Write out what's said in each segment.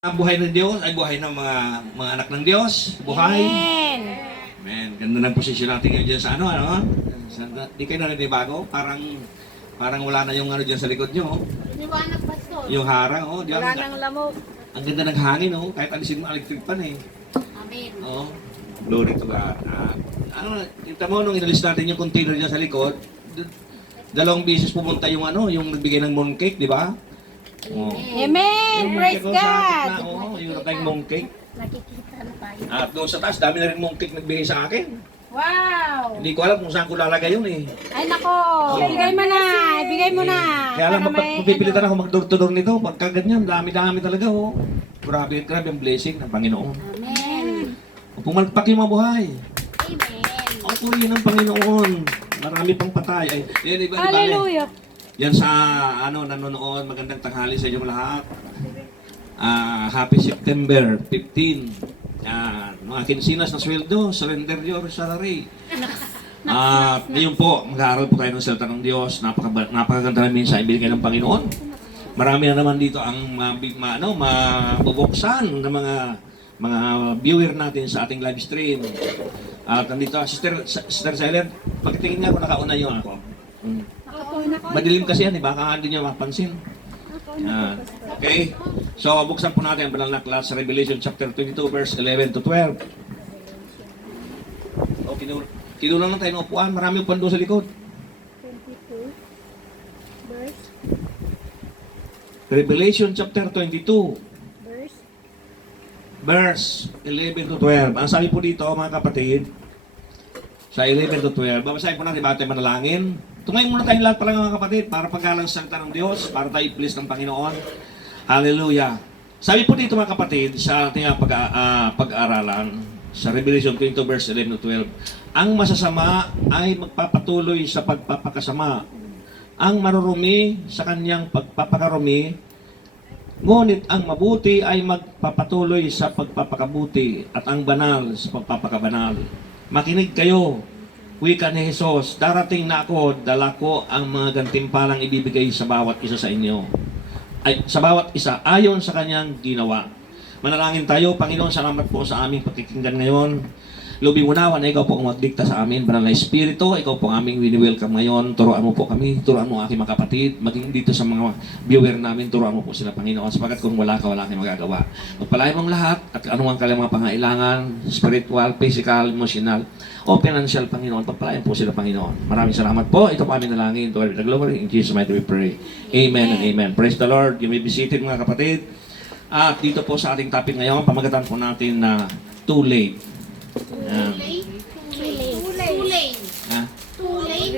Ang buhay ng Diyos ay buhay ng mga anak ng Diyos. Buhay. Amen. Amen. Ganda ng posisyon natin ngayon dyan sa ano? Di kayo nanibago? Parang wala na yung ano dyan sa likod nyo. Liwanag, Pastor. Yung harang, di ba? Wala nang lamok. Ang ganda ng hangin, kahit alisin mo electric pan Amen. Glory to God. Kita mo nung inalis natin yung container dyan sa likod, dalawang beses pumunta yung yung nagbigay ng mooncake, di ba? Amen. Praise God. Yung nakayong mooncake. Nakikita na tayo. At doon sa taas, dami na rin mooncake nagbigay sa akin. Wow. Hindi ko alam kung saan ko lalagay yun Ay nako. Ibigay mo na. Ibigay mo na. Kaya lang, Para may- mapipilitan ako mag-door-to-door nito. Pagka ganyan, dami-dami talaga Grabe ang blessing ng Panginoon. Amen. Pumalpak yung mabuhay. Amen. Ang purihin ng Panginoon. Marami pang patay. Ay, yan, iba. Hallelujah. Yan sa nanonood, magandang tanghali sa inyong lahat. Happy September 15. Mga kinsinas na sweldo, surrender your salary. Ngayon po, mag-aaral po tayo ng salita ng Diyos. Napakaganda ng mensahe binigay ng Panginoon. Marami na naman dito ang mabubuksan ng mga viewer natin sa ating live stream. At nandito, Sister Silent, pagtingin nga ako, nakauna yun ako. Madilim kasi yan, baka hindi nyo mapansin. Okay? So, buksan po natin ang banal na aklat sa Revelation chapter 22, verse 11 to 12. O, kinulang lang tayo ng upuan. Marami upuan doon sa likod. 22. Verse. Revelation chapter 22, Verse. verse 11 to 12. Ang sabi po dito, mga kapatid, sa 11 to 12, babasahin po natin tayo manalangin. Tumayin muna tayong lahat pala mga kapatid para pagkalang salita ng Diyos, para tayo i-please ng Panginoon. Hallelujah. Sabi po dito mga kapatid, sa ating pag-aaralan, sa Revelation 22 verse 11 to 12, ang masasama ay magpapatuloy sa pagpapakasama. Ang marurumi sa kanyang pagpapakarumi, ngunit ang mabuti ay magpapatuloy sa pagpapakabuti at ang banal sa pagpapakabanal. Makinig kayo, wika ni Jesus, darating na ako, dala ko ang mga gantimpalang ibibigay sa bawat isa sa inyo. Sa bawat isa, ayon sa kanyang ginawa. Manalangin tayo, Panginoon, salamat po sa aming pakikinggan ngayon. Lubing unawa na ikaw po ang magdikta sa amin, Banal na Espiritu, ikaw po ang aming wini-welcome ngayon. Turuan mo po kami, turuan mo ang aking mga kapatid, maging dito sa mga viewer namin, turuan mo po sila, Panginoon, sapagkat kung wala kang magagawa. Magpalain mong lahat at anumang kailang mga pangailangan, spiritual, physical, emotional, o financial, Panginoon, pagpalain po sila, Panginoon. Maraming salamat po. Ito po aming nalangin. To God be the glory. In Jesus' mighty we pray. Amen and amen. Praise the Lord. You may be seated, mga kapatid. At dito po sa ating topic ngayon, pamagatan po natin na too late. Yan.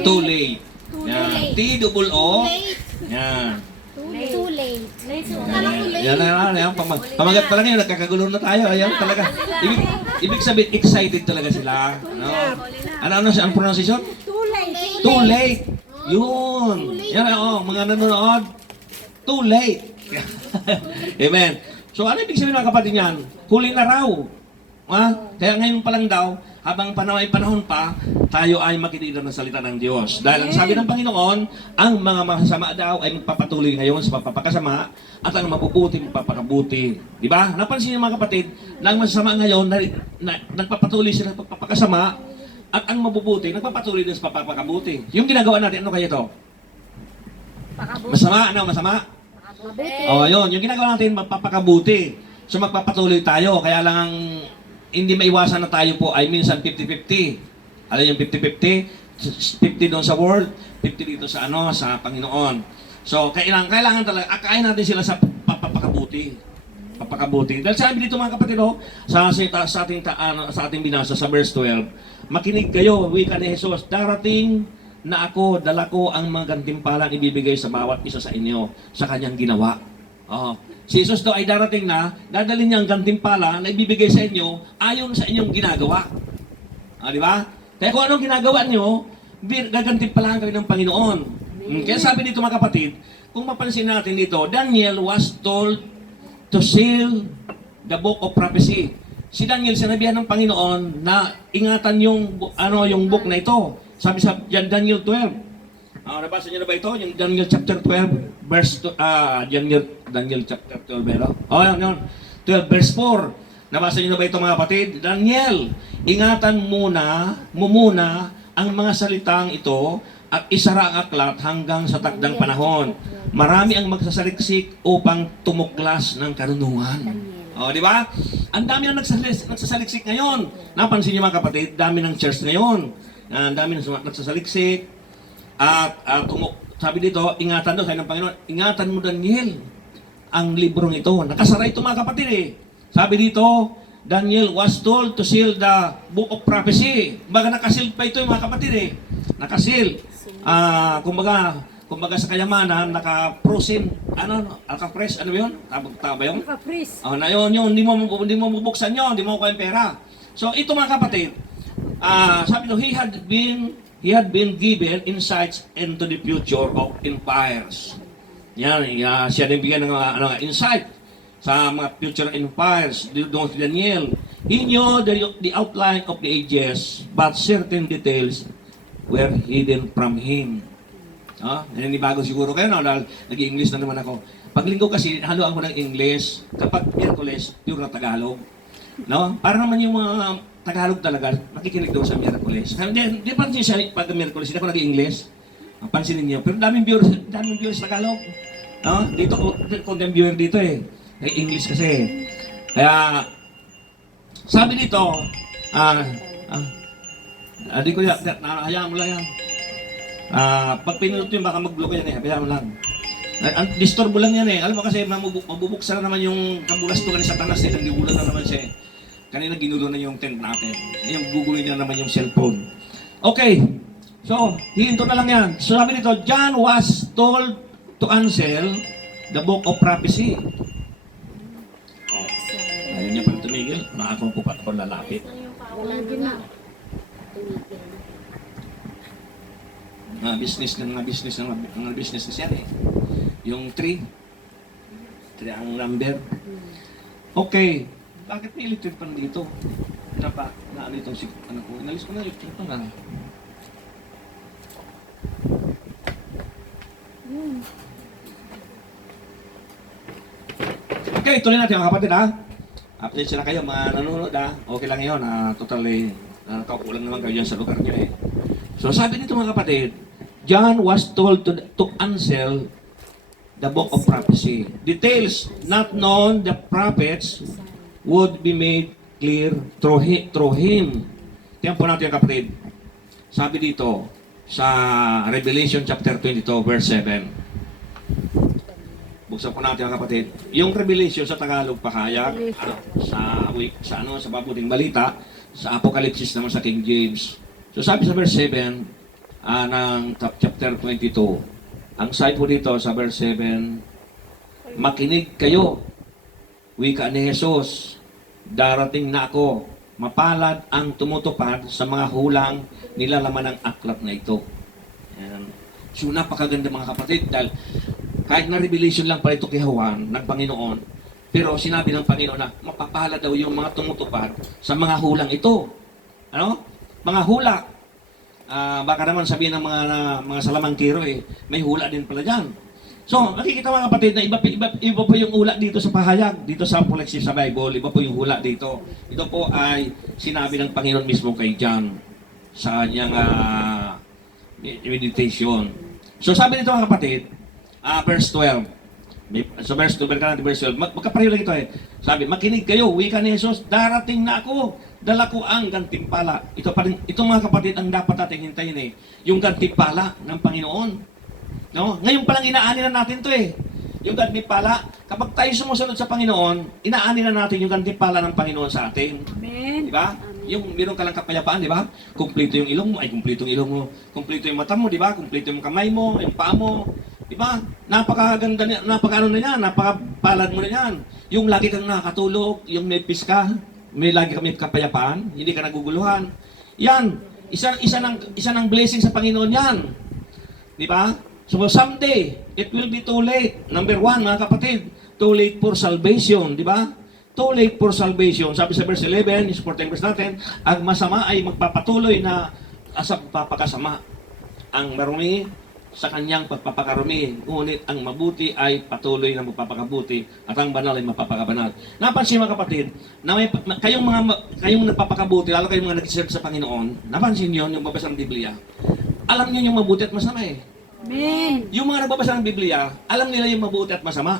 Too late. Yan. T-double-O. Yan. Too late. Yan. Pamagat pa lang yun, nagkakagulo na tayo. Ayan talaga. Ibig sabihin, excited talaga sila. Ano pronunciation? Too late. Too late. Yun. Yan, mga nanonood. Too late. Amen. So, ano ibig sabihin mga kapatid niyan? Huli na raw. Kaya ngayon pa lang daw, habang panahon pa, tayo ay makinig ng salita ng Diyos. Dahil ang sabi ng Panginoon, ang mga masasama daw ay magpapatuloy ngayon sa pagpapakasama at ang mabubuti magpapakabuti. Di ba? Napansin niyo mga kapatid, na ang masasama ngayon, nagpapatuloy sila sa pagpapakasama at ang mabubuti, nagpapatuloy din sa pagpapakabuti. Yung ginagawa natin, ano kaya ito? Masama? Masama? Yun. Yung ginagawa natin, magpapakabuti. So magpapatuloy tayo. Kaya lang ang hindi maiwasan na tayo po ay minsan 50-50. Alam yung 50-50? 50 doon sa world, 50 dito sa sa Panginoon. So kailangan talaga akayin natin sila sa papakabuti. Papakabuti. Dahil sabi dito mga kapatid, sa ating binasa sa verse 12, makinig kayo, wika ni Jesus, darating na ako, dala ko ang mga gantimpalang ibibigay sa bawat isa sa inyo sa kanyang ginawa. Si Jesus daw ay darating na, dadalhin niya ang gantimpala na ibibigay sa inyo ayon sa inyong ginagawa. Di ba? Kaya kung anong ginagawa niyo, gagantimpalahan kayo ng Panginoon. Kaya sabi dito mga kapatid, kung mapansin natin dito, Daniel was told to seal the book of prophecy. Si Daniel, sinabihan ng Panginoon na ingatan yung book na ito. Sabi sa Daniel 12. Nabasa niyo na ba ito? Yung Daniel chapter 12, verse, Daniel chapter 12, meron? Yun. 12 verse 4. Nabasa niyo na ba ito mga kapatid? Daniel, ingatan mo muna ang mga salitang ito at isara ang aklat hanggang sa takdang panahon. Marami ang magsasaliksik upang tumuklas ng karunungan. O, di ba? Ang dami na nagsasaliksik ngayon. Napansin niyo mga kapatid, dami ng church ngayon. Ang dami na nagsasaliksik. At sabi dito, ingatan daw, sabi ng Panginoon, ingatan mo Daniel, ang librong ito. Nakasara ito mga kapatid eh. Sabi dito, Daniel was told to seal the book of prophecy. Kumbaga nakasil pa ito mga kapatid eh. Nakasil. Kumbaga sa kayamanan, naka-frozen, naka-press, ano ba yun? Tama ba yun? Naka-freeze. Na yun, hindi mo mabuksan yun, hindi mo kuha yung pera. So ito mga kapatid, sabi nyo, he had been given insights into the future of empires. Yan, siya din bigyan ng insight sa mga future empires. Doon si Daniel. He knew the outline of the ages, but certain details were hidden from him. Naninibago siguro kayo, no? Dahil nag-English na naman ako. Pag linggo kasi, haluan ko ng English. Kapag Miyerkules, pure na Tagalog. No? Para naman yung mga Tagalog talaga, makikinig daw sa Miyerkules. Di pa rin siya pag Miyerkules, hindi ako nag-English. Pansinin niyo. Pero daming viewers Tagalog. No? Dito, content viewer dito eh. English kasi. Kaya, sabi dito, di ko hayaan mo lang yan. Pag pinunod yun, baka mag-block yan eh. Hayaan mo lang. Disturbo lang yan eh. Alam mo kasi, mabubuksan na naman yung kabulastugan ni Satanas eh. Nagigulan na naman siya eh. Kanina ginulo na yung tent natin. Yung gugulin na naman yung cellphone. Okay. So, hihinto na lang yan. So, sabi nito, John was told to answer the book of prophecy. Ayaw niya pang tumigil. Nakakong pupat ako lalapit. Wala din na. Business na siya eh. Yung 3 ang number. Okay. Bakit may electric pan dito? Ano itong ano ko? Inalis ko na electric pan na. Okay, tuloy natin mga kapatid ha. Update sila kayo, mga nanonood ha. Okay lang yun. Totally, kaukulang naman kayo dyan sa lugar nyo eh. So sabi nito mga kapatid, John was told to answer the book of prophecy. Details not known, the prophets would be made clear through him. Tingnan po natin kapatid. Sabi dito sa Revelation chapter 22 verse 7. Buksan po natin kapatid. Yung Revelation sa Tagalog pahayag, sa mabuting balita, sa Apocalypse naman sa King James. So sabi sa verse 7 ng chapter 22, ang side po dito sa verse 7, makinig kayo, wika ni Jesus, darating na ako, mapalad ang tumutupad sa mga hulang nilalaman ng aklat na ito. Ayan. So napakaganda mga kapatid, dahil kahit na revelation lang pala ito kay Juan, ng Panginoon, pero sinabi ng Panginoon na mapapalad daw yung mga tumutupad sa mga hulang ito. Ano? Mga hula. Baka naman sabihin ng mga salamangkiro eh, may hula din pala dyan. So, nakikita mga kapatid na iba po yung hula dito sa pahayag, dito sa Apocalypse sa Bible, iba po yung hula dito. Ito po ay sinabi ng Panginoon mismo kay John sa kanyang meditation. So, sabi nito mga kapatid, verse 12. So, verse 2, verse 12. Magkapareho lang ito eh. Sabi, makinig kayo, wika ni Jesus, darating na ako, dala ko ang gantimpala. Ito mga kapatid, ang dapat natin hintayin eh. Yung gantimpala ng Panginoon. No? Ngayon palang inaani na natin to eh. Yung gantimpala, kapag tayo sumusunod sa Panginoon, inaani na natin yung gantimpala ng Panginoon sa atin. Amen. Di ba? Yung meron ka lang kapayapaan, di ba? Kumplito yung ilong mo, kumplito yung ilong mo. Kumplito yung mata mo, di ba? Kumplito yung kamay mo, yung paa mo. Di ba? Napakaganda niya, napakaano na yan, napakapalad mo na yan. Yung lagi kang nakakatulog, yung may peace ka, may lagi kang may kapayapaan, hindi ka naguguluhan. Yan, isa ng blessing sa Panginoon yan. Di ba? So someday, it will be too late. Number 1, mga kapatid, too late for salvation, di ba? Too late for salvation. Sabi sa verse 11, yung supporting verse natin, ang masama ay magpapatuloy na sa papakasama. Ang marumi sa kanyang pagpapakarumi. Ngunit ang mabuti ay patuloy na magpapakabuti at ang banal ay mapapakabanal. Napansin mga kapatid, na kayong nagpapakabuti, lalo kayong mga nag-serve sa Panginoon, napansin niyo yung babasa ng Biblia. Alam niyo yung mabuti at masama eh. Amen. Yung mga nagbabasa ng Biblia, alam nila yung mabuti at masama.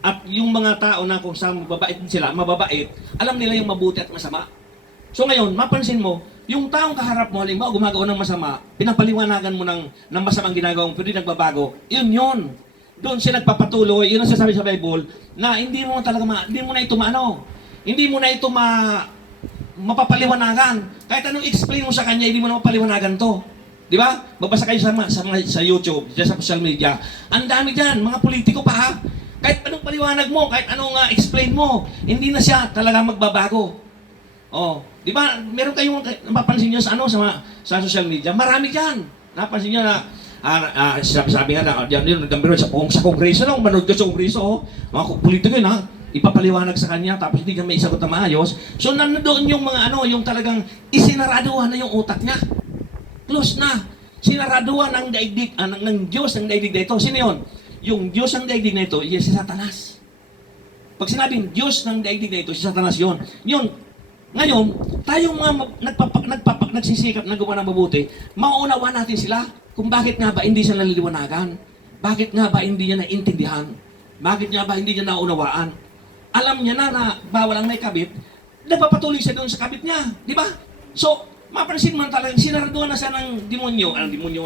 At yung mga tao na kung saan mababait sila, mababait, alam nila yung mabuti at masama. So ngayon, mapansin mo, yung taong kaharap mo, halimbawa gumagawa ng masama, pinapaliwanagan mo ng masamang ginagawa mo, pero di nagbabago, yun. Doon siya nagpapatuloy, yun ang sasabi sa Bible, na hindi mo na ito hindi mo na ito mapapaliwanagan. Kahit anong explain mo sa kanya, hindi mo na mapaliwanagan to. Di ba? Babasa kayo sa YouTube, sa social media. Ang dami dyan, mga politiko pa ha. Kahit anong paliwanag mo, kahit anong explain mo, hindi na siya talaga magbabago. Oh, di ba? Meron kayong napapansin niyo sa sa social media, marami diyan. Napansin niyo na sabi nga na diyan sa kongreso lang, manood ka sa kongreso, mga politiko yun ha. Ipapaliwanag sa kanya tapos hindi niya may isagot na maayos. So nandoon yung mga yung talagang isinaraduhan na yung utak niya. Close na. Sinaraduhan ng daigdig ng Diyos ng daigdig na ito. Sino yun? Yung Diyos ng daigdig na ito, si Satanas. Pag sinabing Diyos ng daigdig na ito, si Satanas yun. Yun. Ngayon, tayong mga nagsisikap na gawa ng mabuti, mauunawa natin sila kung bakit nga ba hindi siya naliliwanagan. Bakit nga ba hindi niya naintindihan? Bakit nga ba hindi niya naunawaan? Alam niya na bawal ang may kabit, nagpapatuloy siya doon sa kabit niya. Di ba? So, mapansin man talagang sinaraduhan na siya ng demonyo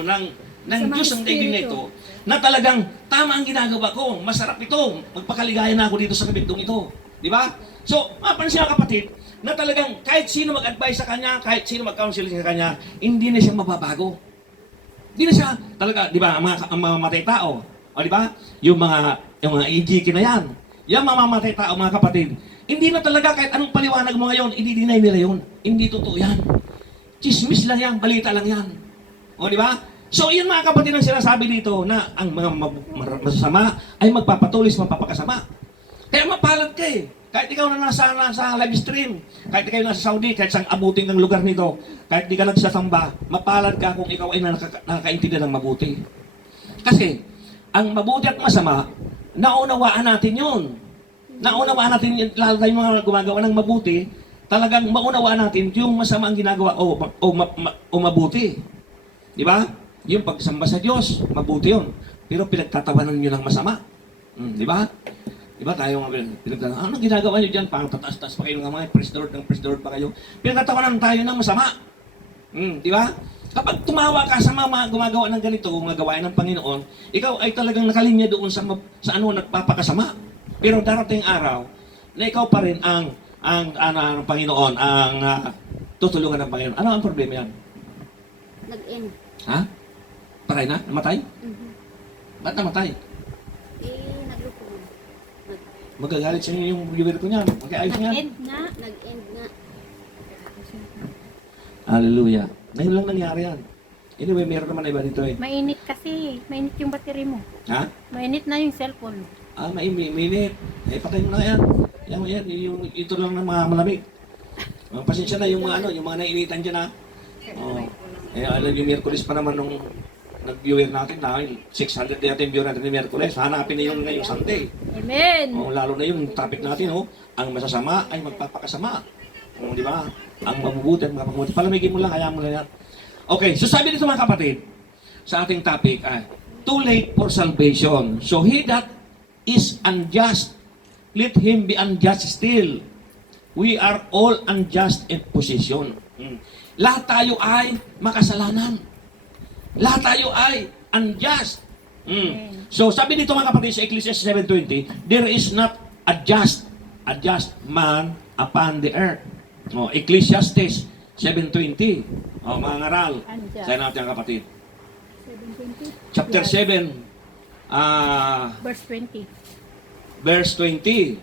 ng Diyos ang daigdig na ito, na talagang tama ang ginagawa ko, masarap ito, magpakaligaya na ako dito sa kabitong ito. Di ba? So, mapansin mga kapatid, na talagang kahit sino mag-advise sa kanya, kahit sino mag-counsel sa kanya, hindi na siya mababago. Hindi na siya talaga, di ba, ang mga matay tao, o di ba? Yung mga EGK na yan, yung mga matay tao, mga kapatid, hindi na talaga kahit anong paliwanag mo ngayon, i-deny nila yun. Hindi totoo yan. Chismis lang yan, balita lang yan. O di ba? So, yun mga kapatid ang sinasabi dito na ang mga masasama ay magpapatuloy sa mapapakasama. Kaya mapalad ka eh. Kahit ikaw na nasa live stream, kahit ikaw nasa Saudi, kahit saan abutin ng lugar nito, kahit di ka nagsasamba, mapalad ka kung ikaw ay nakakaintindi ng mabuti. Kasi, ang mabuti at masama, naunawaan natin yun. Naunawaan natin, lalo tayong mga gumagawa ng mabuti, talagang maunawaan natin yung masama ang ginagawa o mabuti. Di ba? Yung pagsamba sa Diyos, mabuti yun. Pero pinagtatawanan nyo ng masama. Di ba? Diba tayo nga pinagtatawanan, ano ginagawa nyo dyan? Parang tataas-taas pa kayo ng mga praise the Lord pa kayo. Pinagtatawanan tayo ng masama. Di ba? Kapag tumawa ka sa mga gumagawa ng ganito, mga gawain ng Panginoon, ikaw ay talagang nakalinya doon sa nagpapakasama. Pero darating araw, na ikaw pa rin ang Panginoon, ang tutulungan ng Panginoon. Ano ang problema yan? Nag-end. Ha? Patay na? Namatay? Ba't namatay? Naglupo. Magagalit sa inyo yung viewer ko niyan. Mag-ayos niyan. Nag-end nga. Hallelujah. Ngayon lang nangyari yan. Anyway, meron naman iba dito eh. Mainit kasi. Mainit yung battery mo. Ha? Mainit na yung cellphone. Mainit. Patay mo na yan. Yan, ito lang ng mga malamig. Pasensya na yung mga yung mga nainitan dyan ha. Alam yung Miyerkules pa naman nung nag-viewer natin na 600 natin viewer natin ng Miyerkules. Hanapin na yung ngayong Sunday. Amen! Lalo na yung topic natin, ang masasama ay magpapakasama. Di ba? Ang mabubuti at mapapabuti. Palamigin mo lang, hayaan mo lang yan. Okay, so sabi nito mga kapatid, sa ating topic ay, too late for salvation. So he that is unjust, let him be unjust still. We are all unjust in position. Lahat tayo ay makasalanan. Lahat tayo ay unjust. So sabi dito mga kapatid sa Ecclesiastes 7:20, there is not a just man upon the earth. Ecclesiastes 7:20. Mga ngaral. Sa natin ang kapatid. 7:20. Chapter 7, Verse 20. verse 20.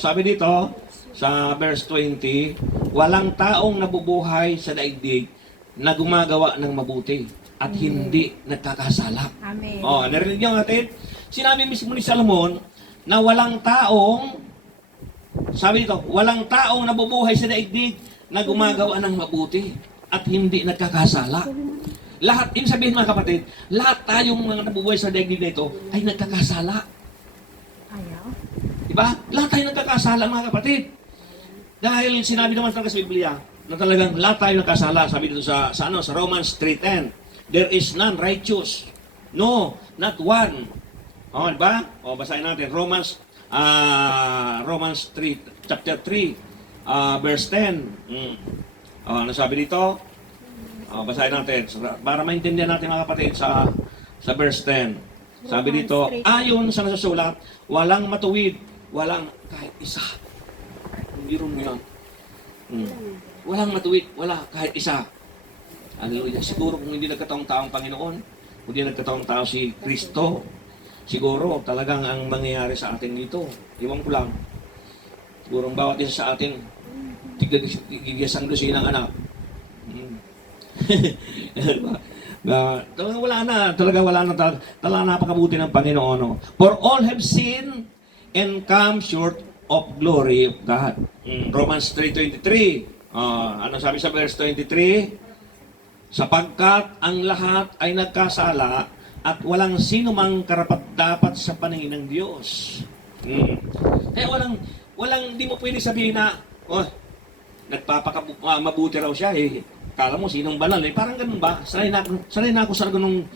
Sabi dito, sa verse 20, walang taong nabubuhay sa daigdig na gumagawa ng mabuti at hindi nagkakasala. Amen. Narinig niyo natin? Sinabi mismo ni Solomon na walang taong, sabi dito, walang taong nabubuhay sa daigdig na gumagawa ng mabuti at hindi nagkakasala. Lahat, ibig sabihin mga kapatid, lahat tayong mga nabubuhay sa daigdig na ito ay nagkakasala. Ayaw. Diba? Lahat tayo nagkakasala mga kapatid. Dahil sinabi naman talaga sa Biblia na talagang lahat tayo nagkasala. Sabi dito sa Romans 3:10, there is none righteous. No, not one. Oh, diba? O, basahin natin. Romans 3, chapter 3, verse 10. Ano sabi dito? Basahin natin. Para maintindihan natin mga kapatid sa verse 10. Sabi dito, ayon sa nasusulat, walang matuwid, walang kahit isa. Biro mo yan. Walang matuwid, wala kahit isa. Hallelujah. Siguro kung hindi nagkataong taong Panginoon, kung hindi nagkataong tao si Kristo, siguro talagang ang mangyayari sa atin dito. Iwan ko lang. Siguro ang bawat isa sa atin, tigigasang dosi ng anak. Talagang wala na, talagang napakabuti ng Panginoon. No? For all have sinned and come short of glory of God. Romans 3:23. Ano sabi sa verse 23? Sapagkat ang lahat ay nagkasala at walang sino mang karapat-dapat sa paningin ng Diyos. Kaya di mo pwede sabihin na, mabuti raw siya eh. Kala mo sinong banal eh. Parang ganun ba? Sanay na ako sa ganung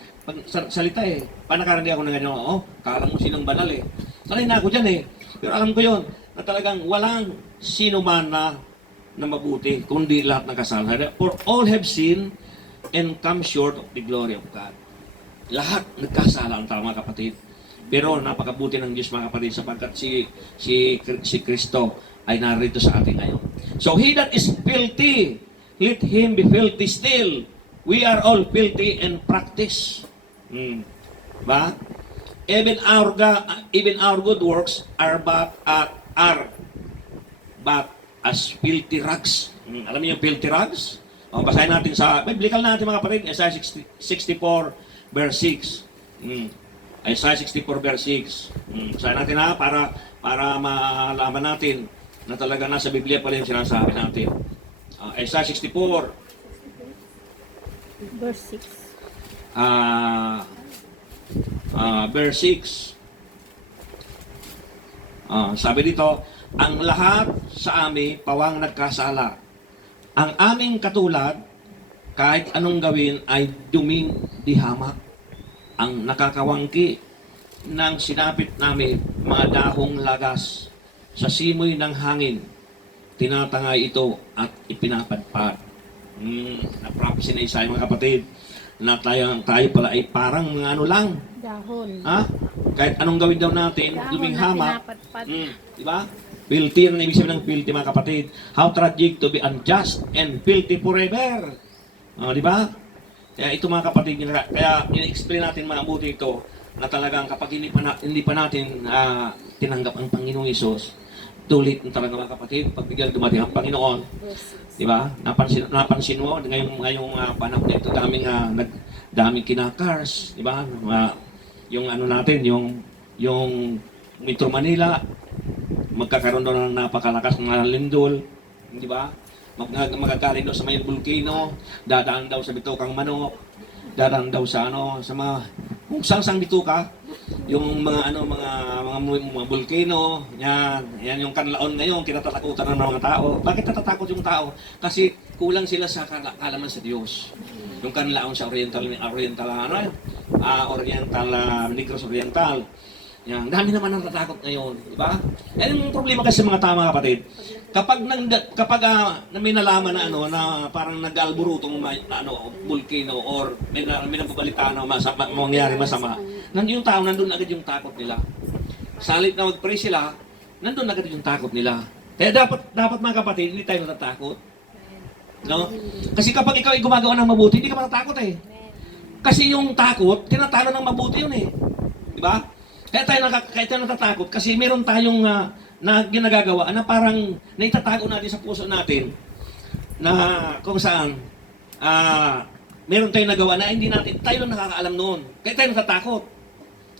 salita eh. Panakarandi ako ng ganyan. Kala mo sinong banal eh. Sanay na ako dyan eh. Pero alam ko yon na talagang walang sino man na mabuti, kundi lahat ng kasalanan. For all have sinned and come short of the glory of God. Lahat nagkasala ang tao mga kapatid. Pero napakabuti ng Diyos mga kapatid sapagkat si Kristo ay narito sa atin ngayon. So he that is filthy, let him be filthy still. We are all filthy in practice. Ba? Even our good works are but as filthy rags. Alam niyo yung filthy rags? Basahin natin sa biblical natin mga kapatid, Isaiah 64 verse 6. Isaiah 64 verse 6. Basahin natin para malaman natin na talaga nasa Biblia pala yung sinasabi natin. Isaiah 64 Verse 6. Verse 6. Sabi dito, ang lahat sa amin pawang nagkasala. Ang aming katulad, kahit anong gawin ay duming dihamak. Ang nakakawangki ng sinapit namin mga dahong lagas sa simoy ng hangin. Tinatangay ito at ipinapadpad. Na-prophecy na Isaiah mga kapatid na tayo pala ay parang mga ano lang. Dahon. Kahit anong gawin daw natin, Dahon duming na hamak. pinapadpad. Diba? Filthy, ano ibig sabihin ng filthy mga kapatid? How tragic to be unjust and filthy forever. Diba? Kaya ito mga kapatid, kaya in-explain natin mabuti ito na talagang kapag hindi pa natin tinanggap ang Panginoong Hesus, tulit na talaga mga kapatid, pag bigla dumating ang Panginoon, di ba? Napansin mo, ngayong panahon nito, daming kinakars, di ba? Yung ano natin, yung Metro Manila, magkakaroon daw ng napakalakas ng lindol, di ba? Magagaling daw sa may volcano, dadaan daw sa bitokang manok, dadaan daw sa mga kung sang bituka, yung mga volcano, yan yung kanlaon ngayon, kinatatakutan ng mga tao. Bakit natatakot yung tao? Kasi kulang sila sa kalaman sa Diyos. Yung kanlaon sa Negros Oriental. Yan, dami naman ang natatakot ngayon, di ba? Yan yung problema kasi sa mga tama kapatid. Kapag may nalaman na parang nag-alburutong volcano or may nababalita na mangyari masama, yung tao nandun agad yung takot nila. Salit na mag-pray sila, nandun agad yung takot nila. Kaya dapat mga kapatid, hindi tayo natatakot. No? Kasi kapag ikaw ay gumagawa ng mabuti, hindi ka matatakot eh. Kasi yung takot, tinatalo ng mabuti yun eh. Di ba? Kaya tayo natatakot kasi meron tayong na ginagagawa na parang naitatago natin sa puso natin na kung saan meron tayong nagawa na hindi natin, tayo lang nakakaalam noon. Kaya tayo natatakot.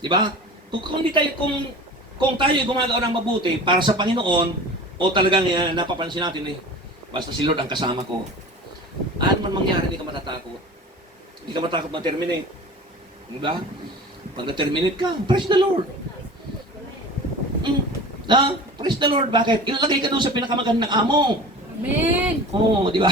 Di ba? Kung tayo gumagawa ng mabuti para sa Panginoon o talagang napapansin natin basta si Lord ang kasama ko, ano man mangyari, hindi ka matatakot. Hindi ka matakot ma-terminate. Diba? Pag na-terminate ka, praise the Lord. Praise the Lord. Bakit? Ilalagay ka doon sa pinakamagandang amo. Amen. Oo, di ba?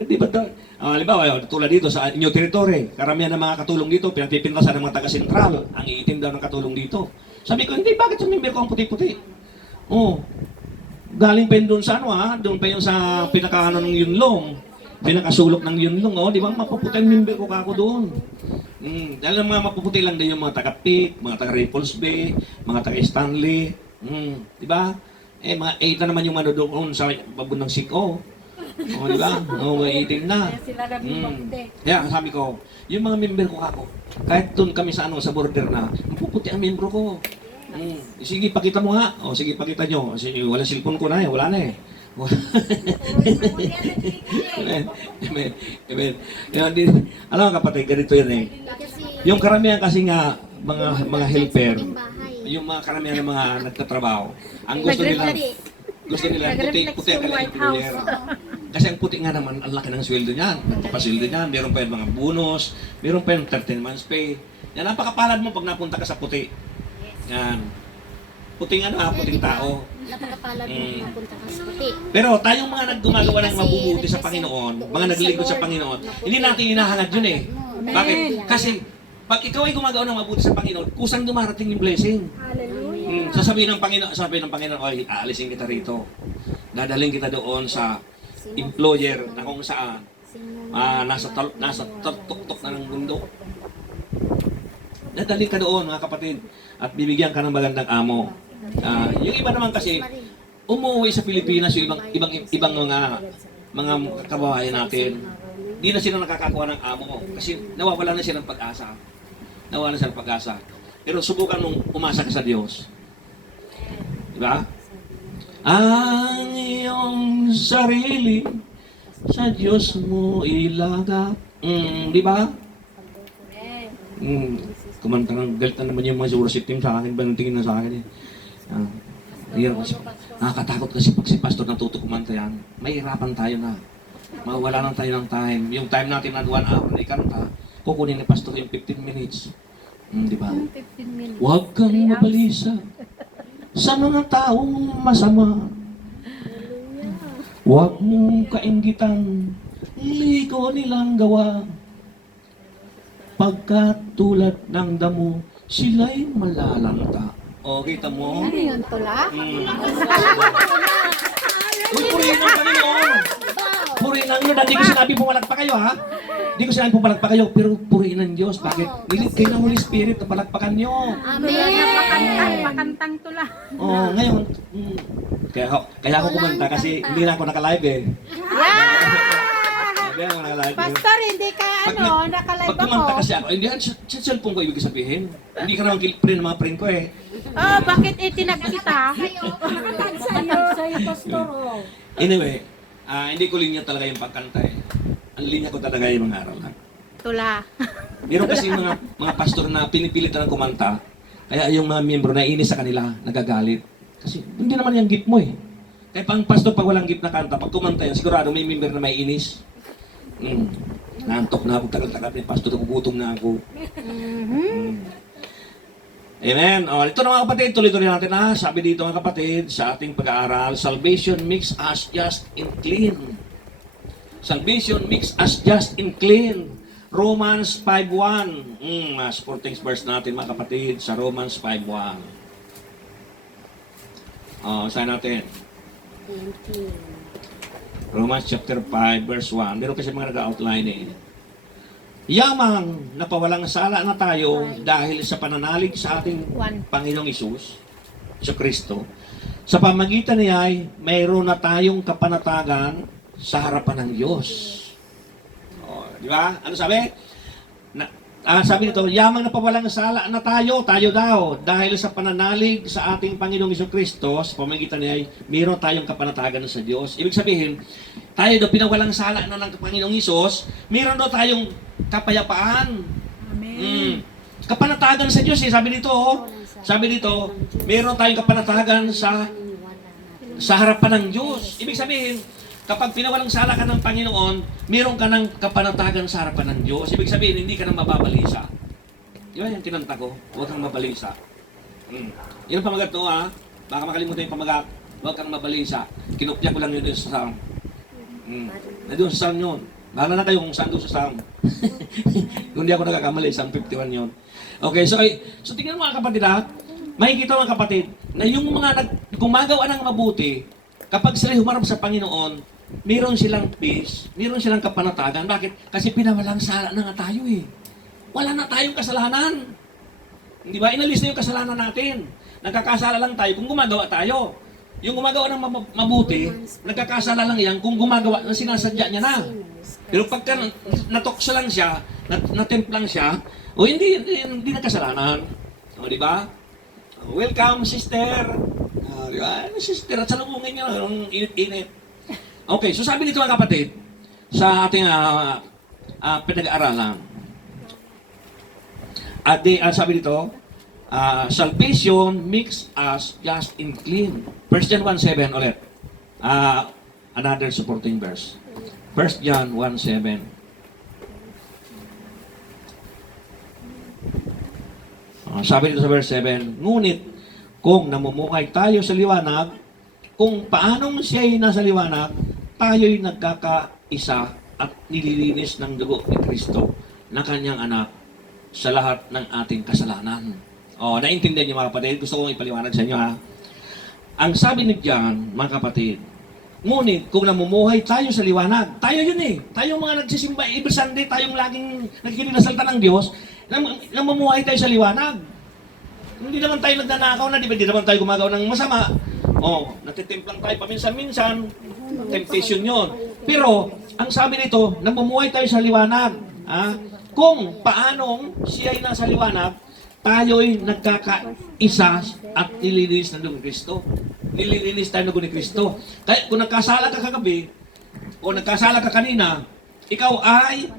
Di ba ito? Halimbawa, tulad dito sa inyo territory, karamihan ng mga katulong dito, pinagpipintasan ng mga taga-sentral. Ang iitim daw ng katulong dito. Sabi ko, hindi, bakit sa member ko ang puti-puti? Oo. Galing pa yun doon sa doon pa yun sa pinaka ng yunlong. Pinakasulok ng yunlong, di ba? Mapuputi ang member ko kako doon. Dahil ang mga mapuputi lang din yung mga taga-Pic, mga taga-Ripples Bay, mga taga-Stanley. Di ba? Mga 8 na naman yung doon sa babon ng Siko. Di ba? May 18 na. Sila na bumabte. Kaya sabi ko, yung mga member ko kako, kahit doon kami sa sa border na, mapuputi ang member ko. Sige, pakita mo nga. Sige, pakita nyo. Wala cellphone ko na wala na Amen. Amen. Amen. Alam mo kapatid, ganito yan Kasi, Yung karamihan kasi nga, mga helper, sa bahay. yung mga karamihan ng mga nagtatrabaho, ang gusto nila puti ang kanilang employer. Kasi ang puti nga naman, ang laki ng sweldo niyan. Nagpapasweldo niyan, meron pa yung mga bonus, meron pa yung 13 months pay. Yan, napakapalad mo pag napunta ka sa puti. Yan. Puting puting tao. Napakapalad mo mapunta ka sa puti. Pero tayong mga naggumagawa ng mabubuti sa Panginoon, mga naglilingkod sa Panginoon, hindi natin hinahangad yun Bakit? Kasi pag ikaw ay gumagawa ng mabuti sa Panginoon, kusang dumarating yung blessing. Hallelujah. Sabi ng Panginoon, oy, aalisin kita rito. Dadaling kita doon sa employer na kung saan nasa tuktok na ng mundo. Dadaling ka doon, mga kapatid, at bibigyan ka ng magandang amo. Yung iba naman kasi, umuwi sa Pilipinas yung ibang mga kababayan natin. Hindi na sila nakakakuha ng amo kasi nawawala na sila ng pag-asa. Nawawala na sila ng pag-asa. Pero subukan mong umasa ka sa Diyos. Diba? Ang iyong sarili sa Diyos mo ilagak. Diba? Kumanta ng galit na naman yung mga worship team sa akin. Ba nang tingin na sa akin kasi, nakakatakot kasi pag si pastor natuto kumanta yan. May hirapan tayo na. Mawala lang tayo ng time. Yung time natin na 1 hour na ikanta, kukunin ni pastor yung 15 minutes. Di ba? 15 minutes. Huwag kang mabalisa sa mga taong masama. Huwag mong kainggitan, liko nilang gawa. Pagkat tulad ng damo, sila'y malalanta. O, kita mo? Ano yun, tula? Uy, purihin ang Panginoon! Purihin ang Lord. Hindi ko sinabi pumalagpak kayo, ha? Hindi ko sinabi pumalagpak kayo, pero purihin ang Diyos. Bakit? Nilid kayo ng Holy Spirit na palagpakan nyo. Amen. Pakantang tula. Ngayon, kaya ako kumanta kasi hindi na ako naka-live Hindi ako naka-live Pastor, hindi ka nakalive Pag kumanta ako. kasi ako, hindi sa cellphone ko ibig sabihin. Hindi ka naman friend ng mga friend ko Bakit itinag kita? Sa'yo, pastor. Anyway, hindi ko linya talaga yung pagkanta Ang linya ko talaga yung mga aral Tula. Meron kasi mga pastor na pinipilit na kumanta, kaya yung mga miyembro na inis sa kanila, nagagalit. Kasi hindi naman yung gift mo Kaya pang pastor pag walang gift na kanta, pag kumanta yan, sigurado may member na may inis. Naantok na ako, tagal-tagal ni pastor, nagugutom na ako. Amen. Ito na mga kapatid, tuloy-tuloy natin Sabi dito mga kapatid, sa ating pag-aaral, salvation makes us just and clean. Salvation makes us just and clean. Romans 5:1. Supporting verse natin mga kapatid sa Romans 5:1. Saan natin? Thank you. Romans chapter 5 verse 1. Meron kasi mga nag-outline Yamang napawalang sala na tayo dahil sa pananalig sa ating Panginoong Isus, sa Kristo. Sa pamagitan niya ay mayroon na tayong kapanatagan sa harapan ng Diyos. Di ba? Ano sabi? Sabi nito, yamang napawalang sala na tayo daw, dahil sa pananalig sa ating Panginoong Jesucristo, sa pamamagitan niya ay mayroon tayong kapanatagan sa Diyos. Ibig sabihin, tayo daw pinawalang sala na ng Panginoong Isus, mayroon daw tayong kapayapaan. Amen. Kapanatagan sa Diyos sabi dito, mayroon tayong kapanatagan sa harapan ng Diyos. Ibig sabihin, Kapag pinawalang sala ka ng Panginoon, meron ka ng kapanatagan sa harapan ng Diyos. Ibig sabihin, hindi ka nang mababalisa. Di ba yung kinanta ko? Huwag kang mabalisa. Yun ang pamagat to, ha? Baka makalimutan yung pamagat. Huwag kang mabalisa. Kinopya ko lang yun sa Psalm. Na doon sa Psalm yun. Bahala na kayo kung saan doon sa Psalm. Kung di ako nagkakamali, Psalm 51 yun. Okay, so tingnan mo mga kapatid, ha? Makikita mga kapatid, na yung mga gumagawa ng mabuti, kapag sila humarap sa Panginoon, meron silang peace, meron silang kapanatagan. Bakit? Kasi pinawalang sala na nga tayo eh. Wala na tayong kasalanan. Di ba? Inalis na yung kasalanan natin. Nagkakasala lang tayo kung gumagawa tayo. Yung gumagawa ng mabuti, nagkakasala lang yan kung gumagawa ng sinasadya niya na. Pero pagka natokso lang siya, natempt lang siya, o hindi nakasalanan. O, di ba? Welcome, sister. Di ba? Sister, at salubungin niya ng init-init. Okay, so sabi nito mga kapatid, sa ating pinag-aaralan, sabi dito, salvation makes us just and clean. 1 John 1:7 ulit. Another supporting verse. 1 John 1:7. Sabi dito sa verse 7, ngunit kung namumuhay tayo sa liwanag, kung paanong siya'y nasa liwanag, tayo'y nagkakaisa at nililinis ng dugo ni Kristo na kanyang anak sa lahat ng ating kasalanan. Naintindihan niyo mga kapatid? Gusto kong ipaliwanag sa inyo ha. Ang sabi ni John, mga kapatid, ngunit kung namumuhay tayo sa liwanag, tayo yun eh. Tayong mga nagsisimba every Sunday, tayong laging nakikinig ng salita ng Diyos, namumuhay tayo sa liwanag. Hindi naman tayo nagnanakaw na, di ba? Hindi naman tayo gumagawa ng masama. Natitimplang tayo paminsan-minsan. Temptation yun. Pero, ang sabi nito, namumuhay tayo sa liwanag. Kung paanong siya'y nasa liwanag, tayo'y nagkakaisa at nililinis ng dugo ni Kristo. Nililinis tayo ng dugo ni Kristo. Kaya kung nagkasala ka kagabi, o nagkasala ka kanina, ikaw ay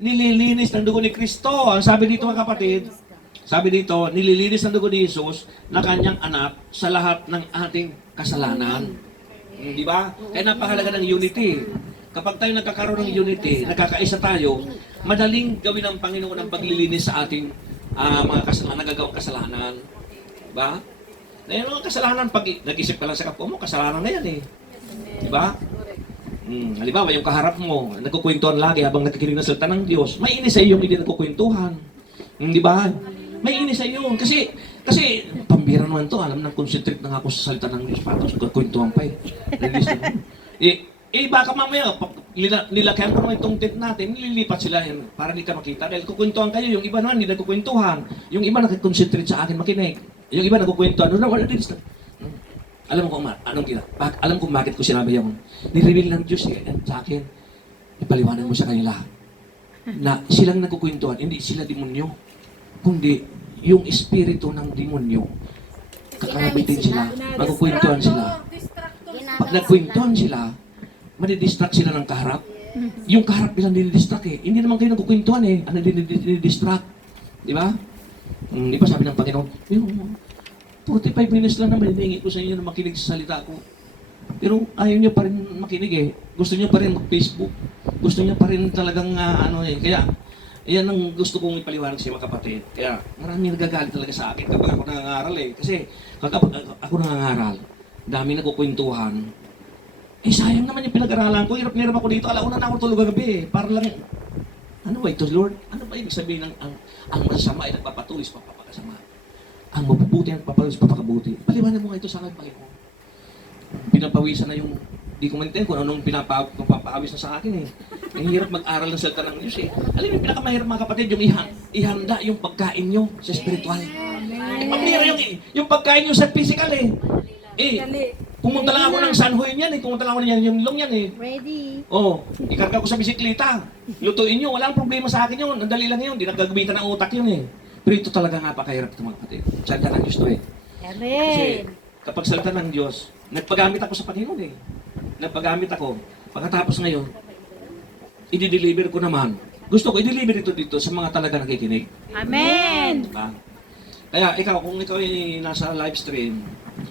nililinis ng dugo ni Kristo. Ang sabi dito mga kapatid, sabi dito, nililinis ng dugo ni Jesus na kanyang anak sa lahat ng ating kasalanan. Di ba? Kaya napakalaga ng unity. Kapag tayo nagkakaroon ng unity, nagkakaisa tayo, madaling gawin ng Panginoon ang paglilinis sa ating mga kasalanan, nagagawang kasalanan. Diba? Na yung mga kasalanan, pag nag-isip ka lang sa kapwa mo, kasalanan na yan eh. Diba? Halimbawa, yung kaharap mo, nagkukwentuhan lagi habang nakikinig ng salita ng Diyos, may inis sa iyo yung hindi nagkukwentuhan. Diba? May inis sa iyo. Kasi, pambira naman to, alam nang concentrate na nga ako sa salita ng Diyos, patos, kwentuhan pa eh. Baka mamaya, pag nilakyan ko naman itong tent natin, nililipat sila yan para hindi ka makita. Dahil kukwentuhan kayo, yung iba naman hindi nagkukwentuhan. Yung iba nakakonsentrate sa akin makinig. Yung iba nagkukwentuhan. Alam mo kung alam kung bakit ko sinabi yun. Nireveal ng Diyos sa akin. Ipaliwanan mo sa kanila na silang nagkukwentuhan, hindi sila demonyo. Kundi yung espiritu ng demonyo. Kakalabitin sila. Magkukwentuhan sila. Pag nagkwentuhan sila, madidistract sila ng kaharap. Yung kaharap nilang dinidistract eh. Hindi naman kayo nagkukwentuhan eh. Ano dinidistract? Di ba? Di ba sabi ng Panginoon, 45 minutes lang naman hinihingi ko sa inyo na makinig sa salita ko. Pero ayaw niyo pa rin makinig eh. Gusto niyo pa rin mag-Facebook. Gusto niyo pa rin talagang Kaya, yan ang gusto kong ipaliwanag sa mga kapatid. Kaya marami nagagalit talaga sa akin kapag ako nangangaral eh. Kasi kapag ako nangangaral, dami nagkukwentuhan. Sayang naman yung pinag-aralan ko. Hirap-hirap ako dito. Alauna na ako tulog kagabi eh. Para lang, ano ba ito, Lord? Ano ba ibig sabihin ng ang masama ay nagpapatuloy sa papakasama? Ang mabubuti ang nagpapatuloy sa papakabuti. Paliwanan mo nga ito sa akin, Panginoon. Pinapawisan na yung, di ko maintindihan kung anong pinapawis na sa akin eh. Ang hirap mag-aral ng salita ng Diyos eh. Alam mo, yung pinakamahirap mga kapatid, yung ihanda yung pagkain nyo sa spiritual. Pamira yung pagkain nyo sa physical eh. Pumunta lang ako ng Sanhoy niyan eh. Pumunta lang ako niyan, yung long yan eh. Ready. Ikarga ko sa bisikleta. Lutuin nyo, walang problema sa akin yun. Ang dali lang yun, hindi nagagamitan ng utak yun eh. Pero ito talaga napakahirap ito mga kapatid. Salita ng Diyos to eh. Kasi kapag salita ng Diyos, nagpagamit ako sa Panginoon eh. Nagpagamit ako. Pagkatapos ngayon, i-deliver ko naman. Gusto ko i-deliver ito dito sa mga talaga nakikinig. Amen! Diba? Kaya ikaw, kung ikaw ay nasa live stream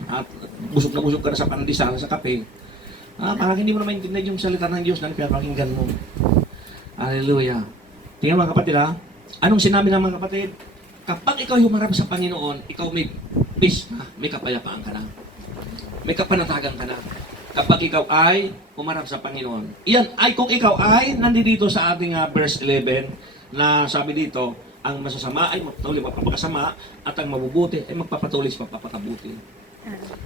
at busog na busog ka na sa pandesal, sa kape, Parang hindi mo na maintindihan yung salita ng Diyos na pinapakinggan mo. Hallelujah. Tingnan mga kapatid ha. Anong sinabi ng mga kapatid? Kapag ikaw humarap sa Panginoon, ikaw may peace na, may kapayapaan ka na. May kapanatagan ka na. Kapag ikaw ay humarap sa Panginoon. Iyan ay kung ikaw ay nandito sa ating verse 11 na sabi dito, ang masasama ay magpapatuloy magpapakasama at ang mabubuti ay magpapatuloy sa magpapakabuti.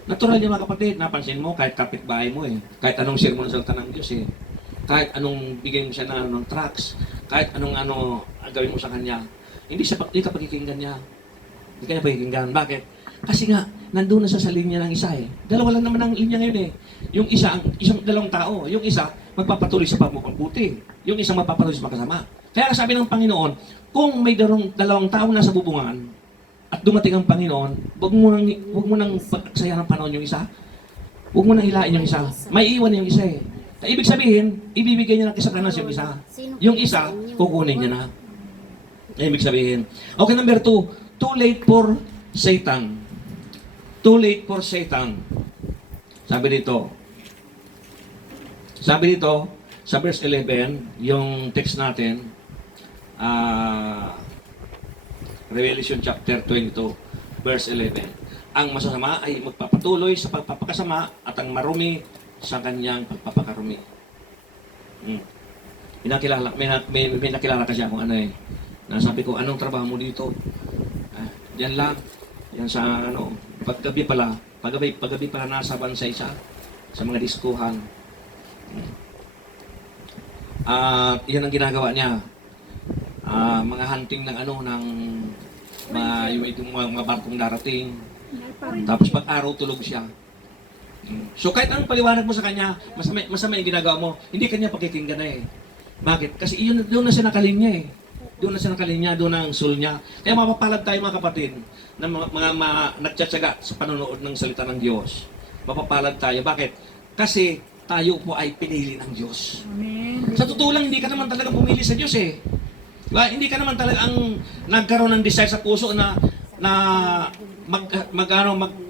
Natural yung mga kapatid, napansin mo kahit kapitbahay mo kahit anong sermon ng salita ng Diyos kahit anong bigay mo siya ng tracts, kahit anong gawin mo sa kanya, hindi ka pagkikinggan niya. Hindi ka niya pagkikinggan. Bakit? Kasi nga, nandun na sa linya ng isa Dalawa lang naman ang linya ngayon Yung isa, isang dalawang tao. Yung isa, magpapatuloy sa pagpapabuti. Yung isa, magpapatuloy sa magkasama. Kaya sabi ng Panginoon, kung may dalawang tao nasa bubungan, at dumating ang Panginoon, wag mo nang pagsaya ng panahon yung isa. Huwag mo nang hilain yung isa. May iwan yung isa Ibig sabihin, ibibigay niya ng kasalanan yung isa. Yung isa, kukunin niya na. Ibig sabihin. Okay, number 2. Too late for Satan. Too late for Satan. Sabi dito, sa verse 11, yung text natin, Revelation chapter 22, verse 11. Ang masasama ay magpapatuloy sa pagpapakasama at ang marumi sa kanyang pagpapakarumi. May nakilala kasi akong nasabi ko, anong trabaho mo dito? Yan lang. Yan sa paggabi pala nasa bansa isa sa mga diskuhan. At yan ang ginagawa niya. Mga hunting ng yung mga barkong darating. Tapos pag araw tulog siya. So kahit anong paliwanag mo sa kanya, masama yung ginagawa mo, hindi kanya pakikinggan Bakit? Kasi doon na siya nakalinya Doon na siya nakalinya, doon ang soul niya. Kaya mapapalad tayo mga kapatid na mga nagtsatsaga sa panonood ng salita ng Diyos. Mapapalad tayo. Bakit? Kasi tayo po ay pinili ng Diyos. Amen. Sa totoo lang, hindi ka naman talaga pumili sa Diyos Diba? Hindi ka naman talaga ang nagkaroon ng desire sa puso na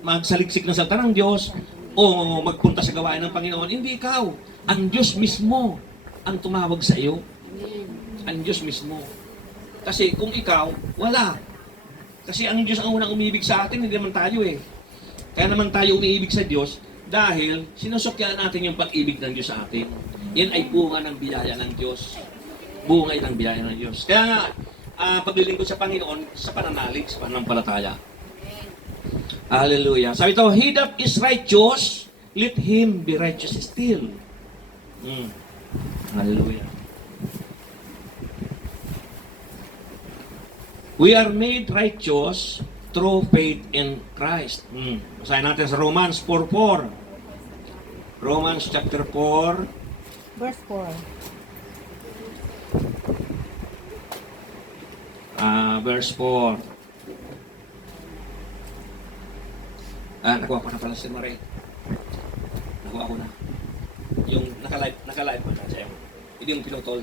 magsaliksik ng salita ng Diyos o magpunta sa gawain ng Panginoon. Hindi ikaw. Ang Diyos mismo ang tumawag sa iyo. Ang Diyos mismo. Kasi kung ikaw, wala. Kasi ang Diyos ang unang umibig sa atin, hindi naman tayo Kaya naman tayo umiibig sa Diyos dahil sinusukyan natin yung pag-ibig ng Diyos sa atin. Yan ay bunga ng biyaya ng Diyos. Bungay ng biyaya ng Diyos. Kaya nga, paglilingkod sa Panginoon, sa pananalig, sa pananampalataya. Hallelujah. Sabi ito, he that is righteous, let him be righteous still. Hallelujah. We are made righteous through faith in Christ. Basahin natin sa Romans 4:4. Romans chapter 4. Verse 4. Verse 4. Nakuha ko na pala si Marie. Nakuha ko na. Yung naka-live pa na sa'yo. Hindi yung pinutol.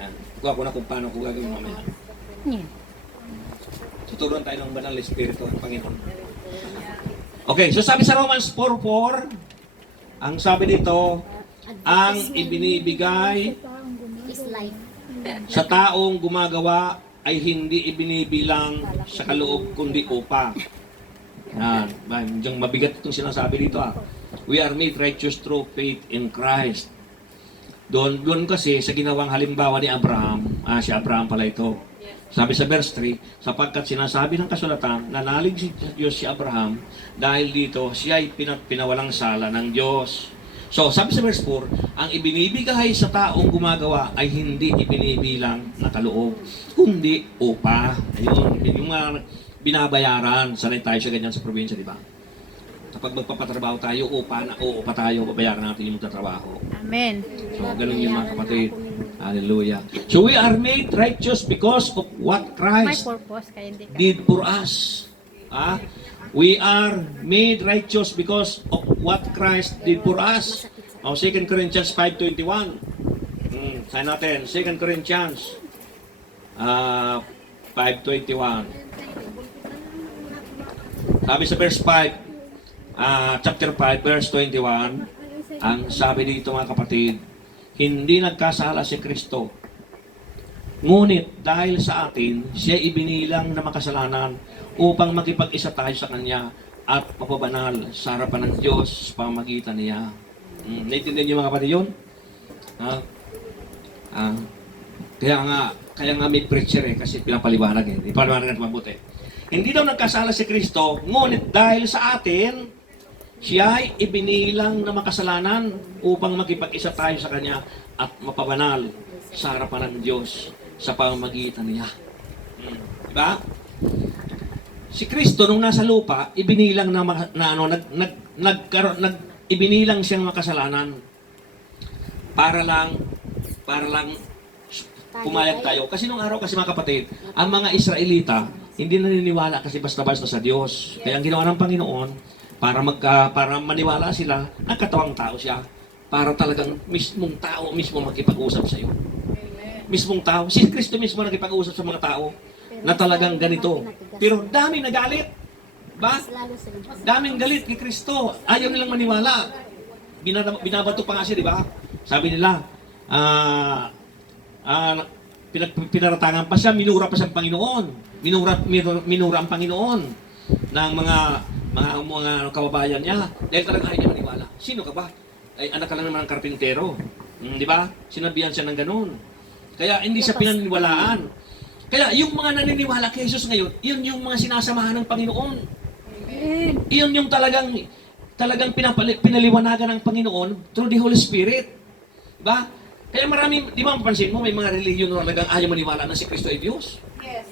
Nakuha ko na kung paano ko gagawin mamaya. Tuturuan tayo ng banal espiritu ng Panginoon. Okay, so sabi sa Romans 4:4, ang sabi dito, ang ibinibigay is life. sa taong gumagawa ay hindi ibinibilang sa kaloob kundi upa. Yan. Yung mabigat itong sinasabi dito We are made righteous through faith in Christ. Doon kasi sa ginawang halimbawa ni Abraham, si Abraham pala ito. Sabi sa verse 3, sapagkat sinasabi ng kasulatan, nanalig si Diyos si Abraham dahil dito siya ay pinawalang sala ng Diyos. So, sabi sa verse 4, ang ibinibigay sa taong gumagawa ay hindi ibinibilang na kaloob, kundi upa. Ayun, yung mga binabayaran. Sanay tayo sa ganyan sa probinsya, di ba? Kapag magpapatrabaho tayo, uupa tayo, babayaran natin yung trabaho. Amen. So, ganun yung mga kapatid. Hallelujah. So, we are made righteous because of what May Christ purpose kaya hindi ka. did for us. We are made righteous because of what Christ did for us. 2 Corinthians 5:21. Sabi natin, 2 Corinthians 5:21. Sabi sa verse 5, chapter 5, verse 21, Ang sabi dito mga kapatid, hindi nagkasala si Kristo. Ngunit dahil sa atin, siya ibinilang na makasalanan upang makipag-isa tayo sa Kanya at mapabanal sa harapan ng Diyos sa pamamagitan niya. Naintindihan niyo mga kapatid yun? Ha? Kaya nga may preacher kasi pinapaliwanag ipaliwanag natin mabuti. Hindi daw nagkasala si Kristo, ngunit dahil sa atin, siya ay ibinilang na makasalanan upang makipag-isa tayo sa Kanya at mapabanal sa harapan ng Diyos sa pamamagitan niya. Diba? Si Kristo nung nasa lupa, ibinilang ibinilang siyang makasalanan para lang pumayag tayo. Kasi nung araw kasi mga kapatid, ang mga Israelita hindi naniniwala kasi basta-basta sa Diyos. Kaya ang ginawa ng Panginoon para maniwala sila, nagkatawang tao siya. Para talagang mismong tao mismo makipag-usap sa iyo. Mismong tao. Si Kristo mismo nakipag-usap sa mga tao na talagang ganito. Pero dami nagalit. Ba? Daming galit kay Kristo. Ayaw nilang maniwala. Binabato pa nga siya, di ba? Sabi nila, pinaratangan pa siya, minura pa siya ang Panginoon. Minura ang Panginoon ng mga kababayan niya. Dahil talagang ayaw niya maniwala. Sino ka ba? Ay, anak ka lang naman ng karpintero. Di ba? Sinabihan siya ng ganun. Kaya hindi siya pinaniniwalaan. Kaya yung mga naniniwala kay Jesus ngayon, yun yung mga sinasamahan ng Panginoon. Iyon yung talagang pinaliwanagan ng Panginoon through the Holy Spirit. Diba? Kaya marami, di ba mapansin mo, may mga religion na talagang ayaw maniwala na si Kristo ay Diyos. Yes.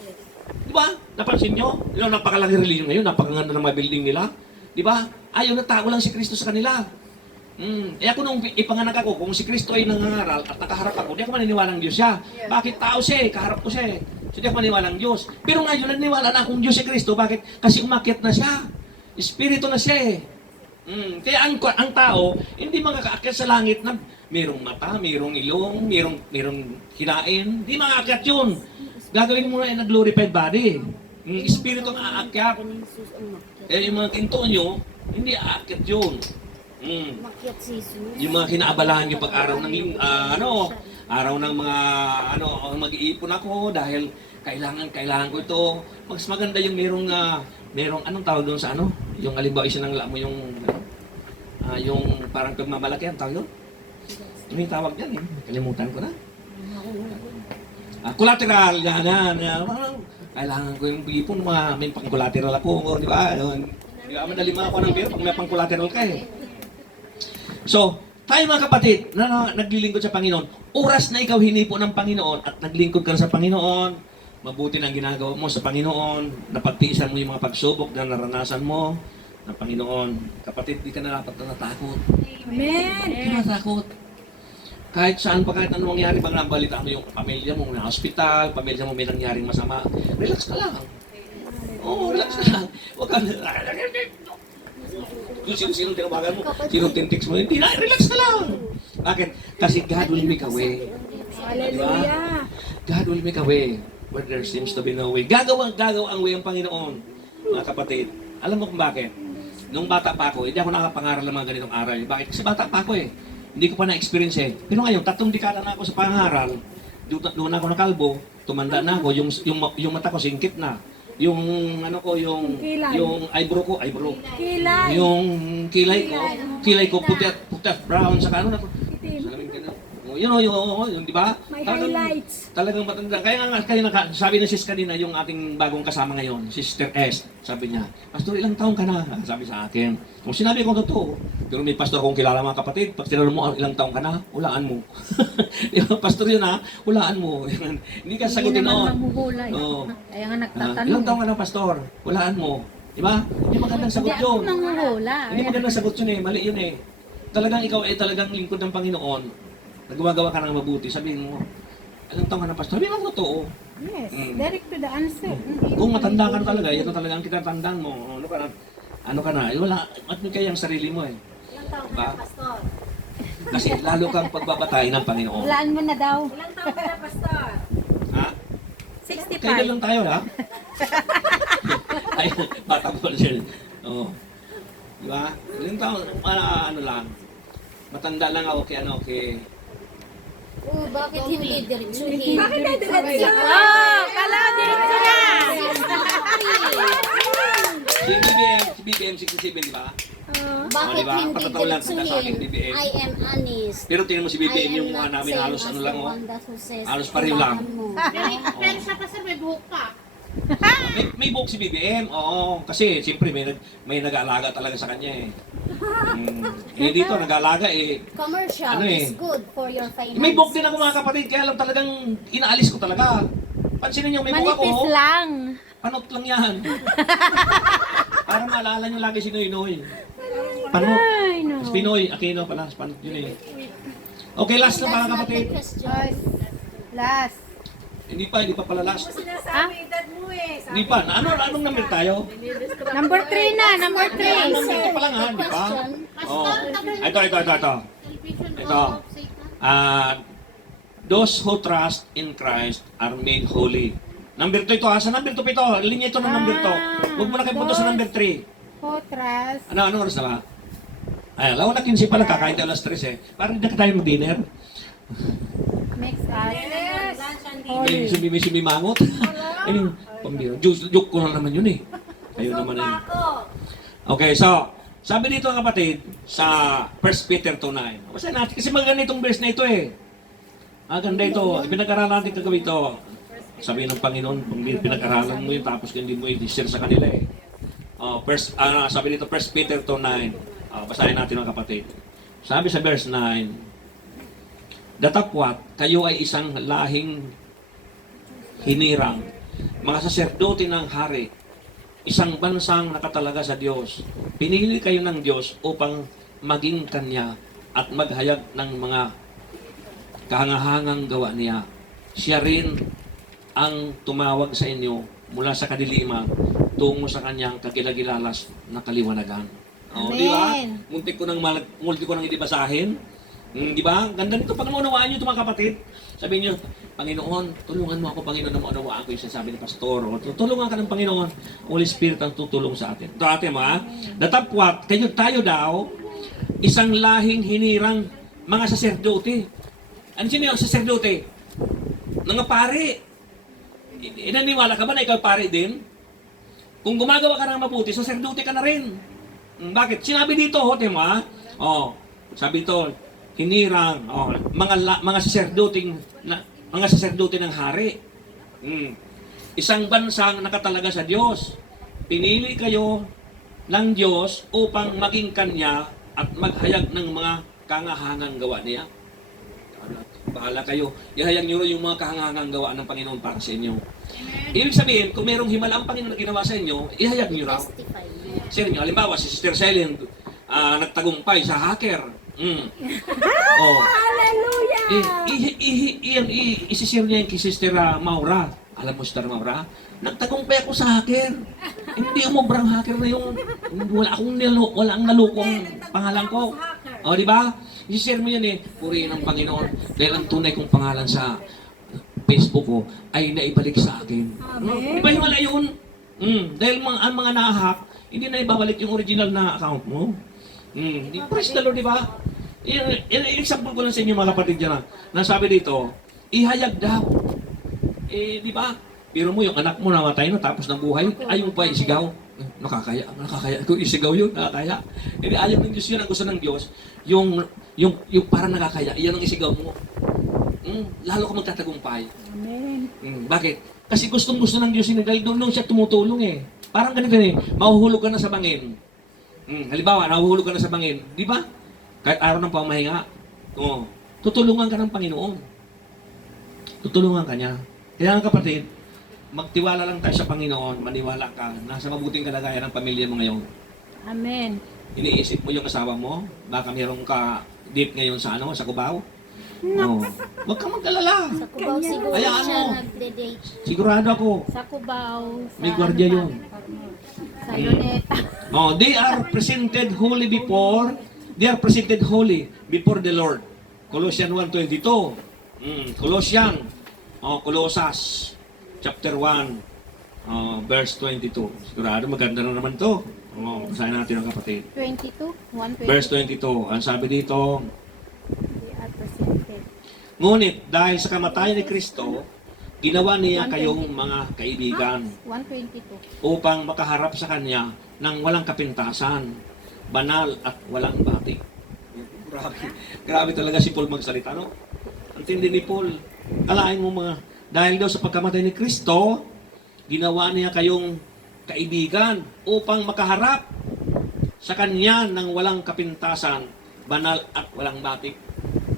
Di ba? Napansin nyo? Yung napakalaki religion ngayon, napakaganda ng mga building nila. Di ba? Ayaw na tao lang si Kristo sa kanila. Eh ako nung ipanganak ako, kung si Kristo ay nangangaral at nakaharap ako, di ako maniniwalang Diyos siya. Bakit tao siya eh? Kaharap ko siya eh. So di ako maniwalang Diyos. Pero ngayon, naniniwala na akong Diyos si Kristo. Bakit? Kasi umakyat na siya. Espiritu na siya eh. Kaya ang tao, hindi makakaakyat sa langit na mayroong mata, mayroong ilong, mayroong hinain. Hindi makakaakyat yun. Gagawin mo na yung glorified body. Espiritu na aakyat. Kaya yung mga kinto nyo, hindi aakyat yun. Makyat si Jesus. Yung mga kinaabalahan nyo pag araw ng araw ng mga mag-iipon ako dahil kailangan ko ito. Mas maganda yung merong anong tawag doon sa yung halimbawa isinangla mo yung parang pagmamalaki ang tawag doon. Ano yung tawag yan Kalimutan ko na. Collateral, yan. Kailangan ko yung ipon, may pang-collateral ako, di ba? Di ba, madali ako ng biro pag may pang-collateral ka eh. So, tayo mga kapatid, na naglilingkod sa Panginoon, oras na ikaw hinipo ng Panginoon at naglingkod ka sa Panginoon, mabuti na ang ginagawa mo sa Panginoon, napagtiisan mo yung mga pagsubok na naranasan mo ng Panginoon. Kapatid, di ka na dapat natakot. Amen. Di ka natakot. Kahit saan pa, kahit anong mangyari, pag nabalita mo yung pamilya mo na hospital, pamilya mo may nangyaring masama, relax ka lang. Oo, relax ka lang. Huwag ka kung sino-sino tinawagan mo, sino tintix mo, hindi na, relax ka lang. Bakit? Kasi God will make a way. Hallelujah. God will make a way where there seems to be no way. Gagawa ang way ang Panginoon. Mga kapatid, alam mo kung bakit? Nung bata pa ako, hindi ako nakapangaral ng mga ganitong aral. Bakit? Kasi bata pa ako eh. Hindi ko pa na-experience eh. Pero ngayon, 3 dekada na ako sa pangaral. Doon ako nakalbo, tumanda na ako, yung mata ko singkit na. Yung Kilay. yung eyebrow ko, Kilay. yung kilay ko puti brown sa ano na ko. Yun, di ba? May highlights. Talagang matanda. Kaya sabi ng sis kanina, yung ating bagong kasama ngayon, Sister S, sabi niya, Pastor, ilang taong ka na? Sabi sa akin. Kung sinabi ko totoo, pero may pastor akong kilala mga kapatid, pag tinanong mo ilang taong ka na, hulaan mo. Pastor yun hulaan mo. Hindi ka sagutin noon. Kaya nga nagtatanong. Ilang taong ka na, Pastor? Hulaan mo. Di ba? Hindi magandang sagot yun. Hindi ako nanguhula. Hindi magandang sagot yun mali yun Talagang ikaw ay talagang lingkod ng Panginoon. Nagumagawa ka ng mabuti, sabihin mo, ilang taong ka na, Pastor? Hindi mo totoo. Yes, direct to the answer. Kung matanda ka na talaga, ito talaga ang kitatandaan mo. Ano ka na? Wala, at kaya ang sarili mo Ilang taon ka Ba? na, Pastor? Kasi lalo kang pagbabatay ng Panginoon. Hulaan mo na daw. Ilang taon ka na, Pastor? Ha? 65. Kailan lang tayo, ha? Ay, bata po siya. Oo. Diba? Ilang taon, ano lang. Matanda lang ako kay ano, kay... Oh, bakit hindi diretsuhin? Bakit na diretso? Oh, kala diretso na! Si BBM 67, di ba? Bakit diba? hindi Patataw lang kita sa aking BBM. diretsuhin? I am honest. Pero tingnan mo si BBM, I am yung mukha not namin same halos as ano the lang, oh. one that who says, Halos pareho lang. "Kailangan mo." Pero siya kasi may buhok pa. May buhok si BBM, oo. Kasi siyempre may nag-aalaga talaga sa kanya eh. Dito nag-aalaga eh. Commercial Ano eh? is good for your finances. May buhok din ako mga kapatid, kaya lang talagang inaalis ko talaga. Pansinin niyo, may buhok ako. Manipis lang. Panot lang yan. Para maalala niyo lagi si Noy Noy. Panot. Ay, no. Si Pinoy, Aquino pala, panot yun eh. Okay, last na mga That's not kapatid. the question. Ay, last. Hindi pa pala last. Ah? Hindi pa. Anong number tayo? Number 3 na, number 3. Ito pa lang ha, di ba? Oh. Ito. Ito. Those who trust in Christ are made holy. Number 2 ito ha. Sa number 2 pa ito. Linya ito ng number 2. Huwag mo na kayo punta sa number 3. Potras. Ano oras na ba? Ay, lawan na 15 pala. Kakain tayo alas 3 eh. Parang hindi na tayo mag-dinner. Makes us May holy. sumimangot. I mean, pambira. Joke ko lang naman yun eh. Kayo naman eh. Okay, so, sabi dito ang kapatid, sa 1 Peter 2:9. Basahin natin kasi maganda itong verse na ito eh. Ganda ito. Pinag-aralan natin kagabi ito. Sabi ng Panginoon, pinag-aralan mo yun, tapos hindi mo i-share sa kanila eh. Sabi dito, 1 Peter 2:9. Basahin natin ang kapatid. Sabi sa verse 9, datapwat, kayo ay isang lahing hinirang, mga saserdote ng hari, isang bansang nakatalaga sa Diyos. Pinili kayo ng Diyos upang maging Kanya at maghayag ng mga kahangahangang gawa niya. Siya rin ang tumawag sa inyo mula sa kadiliman tungo sa Kanyang kagilagilalas na kaliwanagan. Di ba? Amen. Muntik ko nang hindi basahin. Di ba? Ganda nito. Pag naunawaan nyo ito mga kapatid, sabihin nyo, Panginoon, tulungan mo ako, Panginoon, na maunawaan ko yung sinasabi ni Pastor. O, tulungan ka ng Panginoon. Holy Spirit ang tutulong sa atin. Ito atin mo, ha? Datapwat, tayo daw, isang lahing hinirang mga saserdote. Ano sino yung saserdote? Mga pare. Inaniwala ka ba na ikaw pare din? Kung gumagawa ka ng mabuti, saserdote ka na rin. Bakit? Sinabi dito, hote mo, ha? Sabi ito, hinirang, mga saserdote ng hari. Isang bansang nakatalaga sa Diyos. Pinili kayo ng Diyos upang maging Kanya at maghayag ng mga kahangahangang gawa niya. Bahala kayo. Ihayag niyo yung mga kahangahangang gawa ng Panginoon para sa inyo. Ibig sabihin, kung merong himala ang Panginoon na ginawa sa inyo, ihayag niyo raw. Testify. Sir niyo, halimbawa, si Sister Celine, nagtagumpay sa hacker. Hallelujah! Isishare niya yung kay Sister Maura. Alam mo, Sister Maura, nagtagumpay ako sa hacker. Hindi umobrang hacker na yung wala ang nalukong pangalan ko. Di ba? Isishare mo yan eh. Purihin ang Panginoon. Dahil ang tunay kong pangalan sa Facebook ko ay naibalik sa akin. Di ba yung wala yun? Dahil ang mga nahahack, hindi na ibabalik yung original na account mo. Praise the Lord, di ba? Example ko lang sa inyo mga kapatid dyan na sabi dito, ihayag daw. Di ba? Pero mo yung anak mo namatay na tapos ng buhay, ayaw mo pa isigaw. Nakakaya. Kung isigaw yun, nakakaya. Hindi, ayaw ng Diyos yun, ang gusto ng Diyos, yung parang nakakaya, iyan ang isigaw mo. Lalo ka magtatagumpay. Amen. Bakit? Kasi gustong-gusto ng Diyos yun, dahil doon siya tumutulong eh. Parang ganito eh, mahuhulog ka na sa bangin. Halimbawa, nahuhulog ka na sa bangin, di ba? Kahit araw ng pamahinga, tutulungan ka ng Panginoon. Tutulungan ka niya. Kaya nga kapatid, magtiwala lang tayo sa Panginoon, maniwala ka, nasa mabuting kalagayan ng pamilya mo ngayon. Amen. Iniisip mo yung asawa mo, baka mayroong ka date ngayon sa sa Cubao. Huwag kang mag-alala. Sa Cubao siguro Hayaan siya mo. nagde-date. Sigurado ako. Sa Cubao. May gwardiya yun. Sa Luneta. They are presented holy before the Lord. Colossians 1:22. Colosas chapter 1 verse 22. Sigurado maganda na naman to. Basahin natin ang kapatid. 22? 122. Verse 22. Ang sabi dito, Ngunit dahil sa kamatayan ni Kristo, ginawa niya kayong mga kaibigan 122. upang makaharap sa Kanya ng walang kapintasan, banal at walang batik. Grabe, grabe talaga si Paul magsalita, no? Ang tindi ni Paul. Alain mo mga, dahil daw sa pagkamatay ni Kristo, ginawa niya kayong kaibigan upang makaharap sa Kanya ng walang kapintasan, banal at walang batik.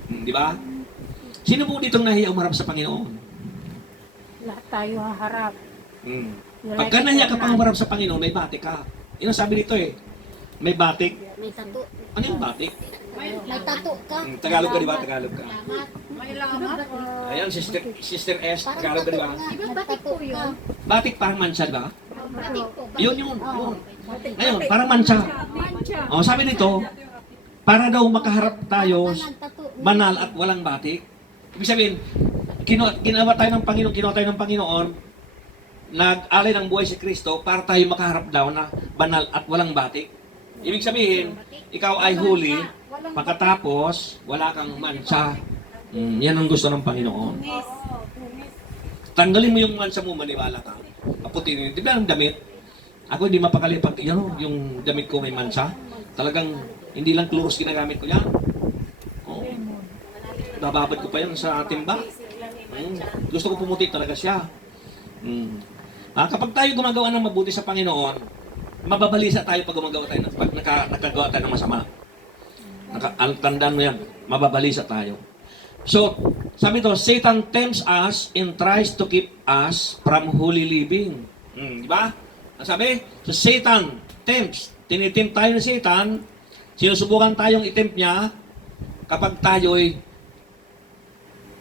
Di ba? Sino po ditong nahiya umarap sa Panginoon? Lahat tayo haharap. Pagka nahiya ka pang umarap sa Panginoon, may batik ka. Yun ang sabi dito eh. May batik. May tato. Ano yung batik? May tato ka. Tagalog ka, di ba? Tagalog ka. May lamat. Ayan, Sister S, Parang Tagalog ka, di ba? tato nga. batik po Nagtato yun? ka. Batik parang mansa, di ba? Batik po. Yun. Ngayon, parang mansa. O, sabi dito, para daw makaharap tayo Nagtato. banal at walang batik. Ibig sabihin, ginawa tayo ng Panginoon, nag-alay ng buhay si Kristo para tayo makaharap daw na banal at walang batik. Ibig sabihin, ikaw ay holy, pagkatapos wala kang mancha. Yan ang gusto ng Panginoon. Tanggalin mo yung mancha mo, maniwala ka. Paputin. Di ba ang damit? Ako hindi mapakali pag yung damit ko may mancha. Talagang hindi lang chloros ginagamit ko yan. Oh. Bababad ko pa yan sa timba. Gusto ko pumuti talaga siya. Kapag tayo gumagawa ng mabuti sa Panginoon, mababalisa tayo pag gumagawa tayo, pag nakagawa tayo ng masama. Tandaan mo yan, mababalisa tayo. So, sabi to, Satan tempts us and tries to keep us from holy living. Di ba? Ang sabi? So, Satan tempts. Tinitempt tayo ng Satan, sinusubukan tayong itempt niya kapag tayo'y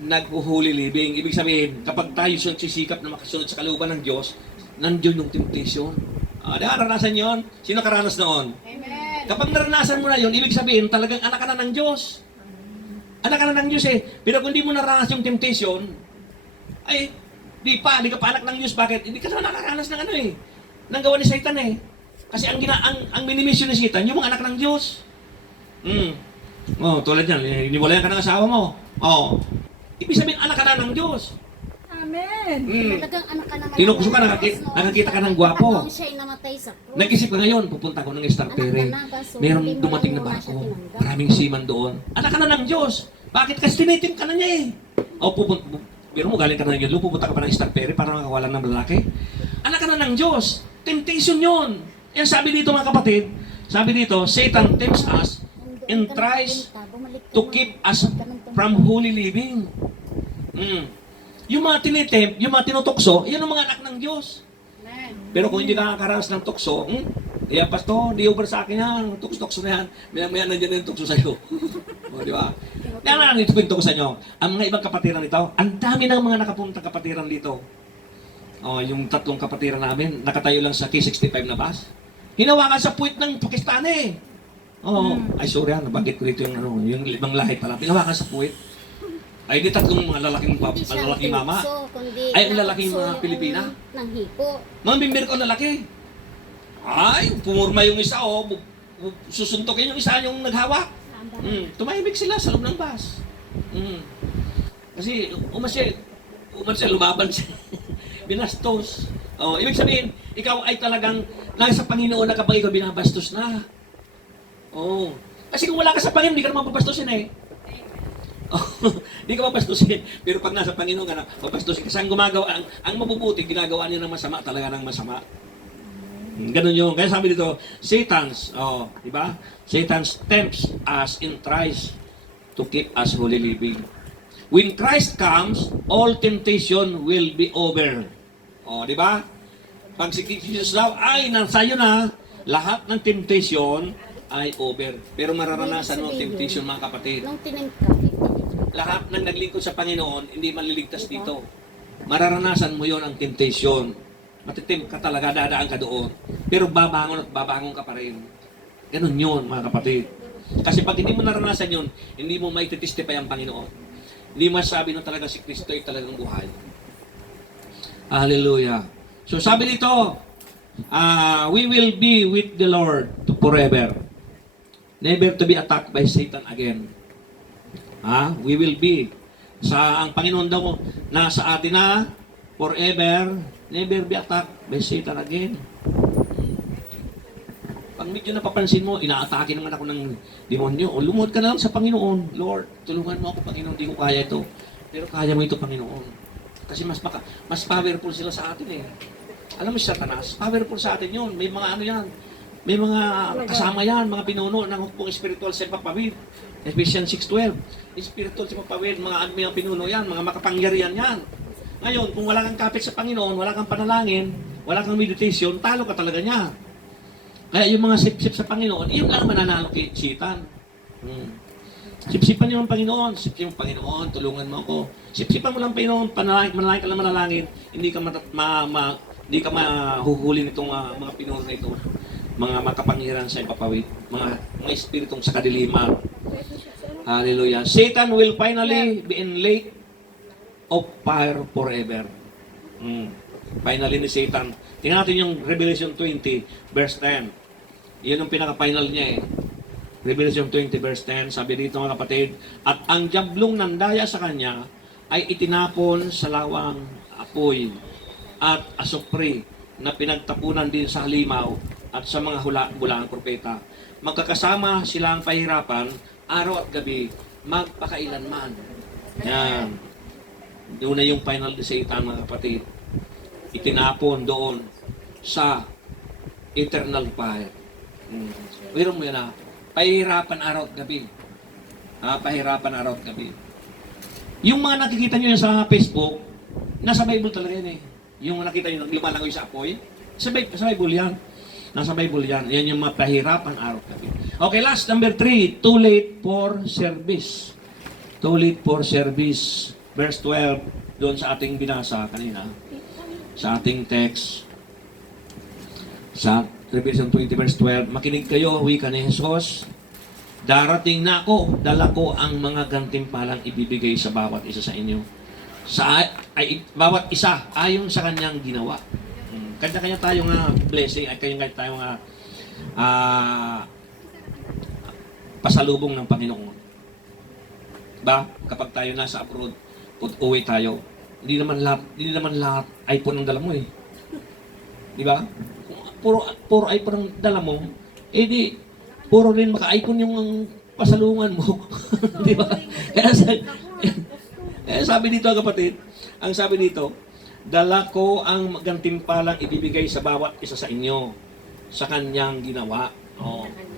nag-holy living. Ibig sabihin, kapag tayo sisikap na makasunod sa kalooban ng Diyos, nandiyon yung temptation. Naranasan yon? Sino karanas noon? Amen. Kapag naranasan mo na yon, ibig sabihin, talagang anak ka na ng Diyos. Anak ka na ng Diyos eh. Pero kung hindi mo naranas yung temptation, ay, di ka pa anak ng Diyos. Bakit? Hindi ka na nakaranas ng ano eh. Nang gawa ni Satan eh. Kasi ang minimission ni Satan, yung mga anak ng Diyos. Tulad yan, iniwalayan ka ng asawa mo. Ibig sabihin, anak ka na ng Diyos. Amen. Talagang anak ka naman. Tinukso ka, nakakita ka ng gwapo. Noong siya'y namatay sa krus. Nag-isip ka ngayon, pupunta ko ng Star Pere. Meron dumating na barko. Maraming seaman doon. Anak ka na ng Diyos. Bakit? Kasi tinitim ka na niya eh. Pero mo, galing ka na ng Diyos, pupunta ka pa ng Star Pere para makawalan ng lalaki. Anak ka na ng Diyos. Temptation yun. Yan sabi dito mga kapatid, sabi dito, Satan tempts us and tries to keep us from holy living. Yung mga tinitempt, yung mga tinutokso, yan ang mga anak ng Diyos. Amen. Pero kung hindi nakakaranas ng tukso, pastor, di over sa akin yan, tukso na yan, maya nandiyan na yung tukso sa'yo. Di ba? Kaya nito pinto ko sa inyo, ang mga ibang kapatiran nito, ang dami ng mga nakapuntang kapatiran dito. Yung tatlong kapatiran namin, nakatayo lang sa K65 na bus. Hinawakan sa puwit ng Pakistani. Ay sorry nabanggit ko dito yung ibang lahi pala. Hinawakan sa puwit. Ay di tatlong mga lalaking mama. Ay ang lalaking mga Pilipina. Nang hipo. Mambimbir ko lalaki. Ay, pumurma yung isa susuntokin yung isa yung naghawak. Tumahimik sila sa loob ng bus. Kasi umasya, lumaban siya. Binastos. Ibig sabihin, ikaw ay talagang nasa Panginoon na kapag ikaw binabastos na. Kasi kung wala ka sa Panginoon, hindi ka naman papastosin eh. Hindi ka papastosin. Pero pag nasa Panginoon ka na, papastosin. Kasi ang gumagawa, ang mabubuti, ginagawa niya ng masama, talaga ng masama. Ganun yung, kaya sabi dito, Satan's, di ba? Satan's tempts us and tries to keep us holy living. When Christ comes, all temptation will be over. Di ba? Pag si Jesus daw, ay, nasayo na, lahat ng temptation ay over. Pero mararanasan mo temptation, mga kapatid. Nung tinimp ka, 50. Lahat ng naglingkod sa Panginoon, hindi maliligtas dito. Mararanasan mo yon ang temptation. Matitim ka talaga, dadaan ka doon. Pero babangon at babangon ka pa rin. Ganun yun, mga kapatid. Kasi pag hindi mo naranasan yun, hindi mo may titistify ang Panginoon. Hindi masabi na talaga si Kristo ay talagang buhay. Hallelujah. So sabi dito, we will be with the Lord forever. Never to be attacked by Satan again. We will be. Ang Panginoon daw nasa atin na forever, never be attacked by Satan again. Pag medyo napapansin mo, inaatake naman ako ng demonyo. O lumuhod ka na lang sa Panginoon. Lord, tulungan mo ako, Panginoon. Hindi ko kaya ito. Pero kaya mo ito, Panginoon. Kasi mas powerful sila sa atin eh. Alam mo si Satanas, powerful sa atin yun. May mga ano yan. May mga kasama yan, mga pinuno ng hukbong spiritual sa papawid. Ephesians 6:12. Spiritual sa papawid, mga pinuno yan, mga makapangyarihan yan. Ngayon, kung wala kang kapit sa Panginoon, wala kang panalangin, wala kang meditation, talo ka talaga niya. Kaya yung mga sip-sip sa Panginoon, iyon lang mananalo kay Satan. Sip-sipan niyo ang Panginoon. Sip-sipan mo, Panginoon, tulungan mo ako. Sip-sipan mo lang, Panginoon, manalangin ka lang manalangin. Hindi ka mahuhuli nitong mga pinuno na ito. Mga makapangyarihan sa ipapawid. Mga espiritong sa kadiliman. Hallelujah. Satan will finally be in lake of fire forever. Finally ni Satan. Tingnan natin yung Revelation 20, verse 10. Yan ang pinaka-final niya eh. Revelation 20 verse 10, sabi dito mga kapatid, at ang diablong nandaya sa kanya ay itinapon sa lawang apoy at asupre na pinagtapunan din sa halimaw at sa mga hula-bulang propeta. Magkakasama silang pahirapan araw at gabi, magpakailanman. Yan. Doon na yung final de Satan mga kapatid. Itinapon doon sa eternal fire. Wiro mo yan na. Pahirapan araw at gabi. Pahirapan araw at gabi. Yung mga nakikita nyo yan sa Facebook, nasa Bible talaga yan eh. Yung nakita nyo, lumalangoy sa apoy, sa Bible yan. Nasa Bible yan. Yan yung mga pahirapan araw at gabi. Okay, last, number 3. Too late for service. Too late for service. Verse 12, doon sa ating binasa kanina. Sa ating text. Sa Revelation 20 verse 12, makinig kayo, wika ni Jesus. Darating na ako, dala ko ang mga gantimpalang ibibigay sa bawat isa sa inyo. Bawat isa, ayon sa kanyang ginawa. Kanya-kanya tayo nga blessing, ay kanya-kanya tayo nga pasalubong ng Panginoon. Ba? Kapag tayo nasa abroad, uwi tayo, hindi naman lahat iPhone ang dala mo eh. Di ba? Puro iPhone ang dala mo, di puro rin maka-iPhone yung pasalungan mo. Di ba? Kaya sabi dito kapatid, ang sabi dito, dala ko ang gantimpalang ibibigay sa bawat isa sa inyo sa kanyang ginawa.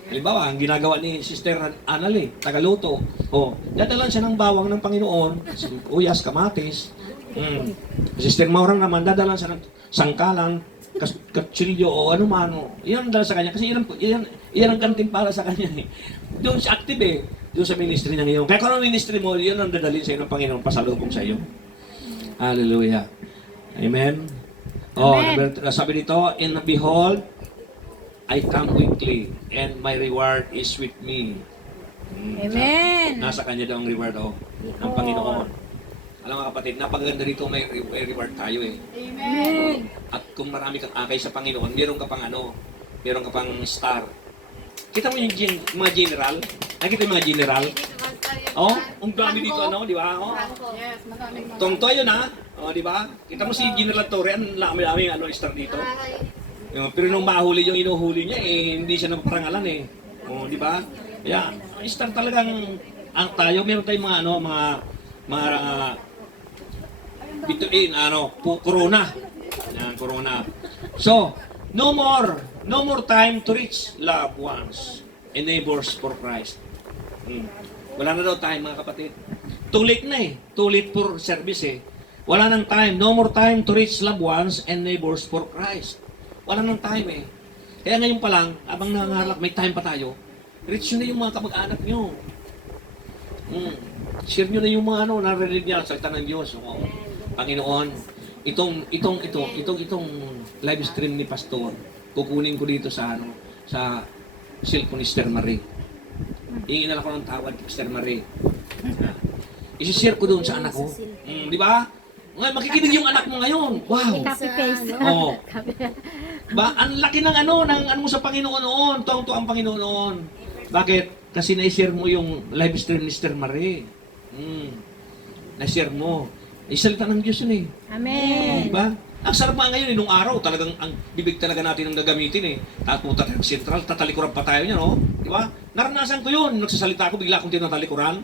Halimbawa, ang ginagawa ni Sister Anali, tagaluto. Dadalan siya ng bawang ng Panginoon, uyas, kamatis. Sister Maurang naman, dadalan siya ng sangkalan, katsilyo o ano man. Yan ang dala sa kanya. Kasi yan ang gantimpala sa kanya eh. Doon siya active eh. Doon sa ministry niya ngayon. Kaya kung ano ministry mo, yan ang dadalhin sa iyo ng Panginoon, pasalubong sa iyo. Hallelujah. Amen. Sabi dito, and behold, I come quickly, and my reward is with me. Amen. Nasa kanya daw ang reward ng Panginoon. Alam mga kapatid, napaganda dito may reward tayo eh. Amen. At kung marami kang akay sa Panginoon, meron ka pang star. Kita mo yung mga general? Nakita yung mga general? Ang dami dito di ba? Yes, maraming mga. Tongto yun di ba? Kita mo si General Torre, ang dami star dito. Pero nung mahuli yung inuhuli niya, hindi siya naparangalan eh. Di ba? Kaya, star talagang tayo, meron tayong mga bituin, corona. Yan, corona. So, no more time to reach loved ones and neighbors for Christ. Wala na daw time mga kapatid. Too late na eh. Too late for service eh. Wala nang time. No more time to reach loved ones and neighbors for Christ. Wala nang time eh. Kaya ngayon pa lang, abang nangangalap, may time pa tayo. Reach nyo na yung mga kamag-anak nyo. Share nyo na yung mga narinig niya sa ng Diyos. Panginoon, itong live stream ni Pastor, kukunin ko dito sa cellphone ni Sister Marie. Iinala ko ng tawad kay Sister Marie. I-share ko doon sa anak ko. Di ba? Ngayon, makikinig yung anak mo ngayon. Wow! Copy-paste. Ang laki ng mo sa Panginoon noon. Tuwang-tuwa ang Panginoon noon. Bakit? Kasi na-share mo yung live stream ni Sister Marie. na-share mo. Salita ng Diyos yun eh. Amen. Diba? Ang sarap nga ngayon, nung araw, talagang ang bibig talaga natin ang gagamitin eh. Tapos punta tayo sa Central, tatalikuran pa tayo niya, no? Di ba? Naranasan ko yun. Nagsasalita ako, bigla akong tinatalikuran.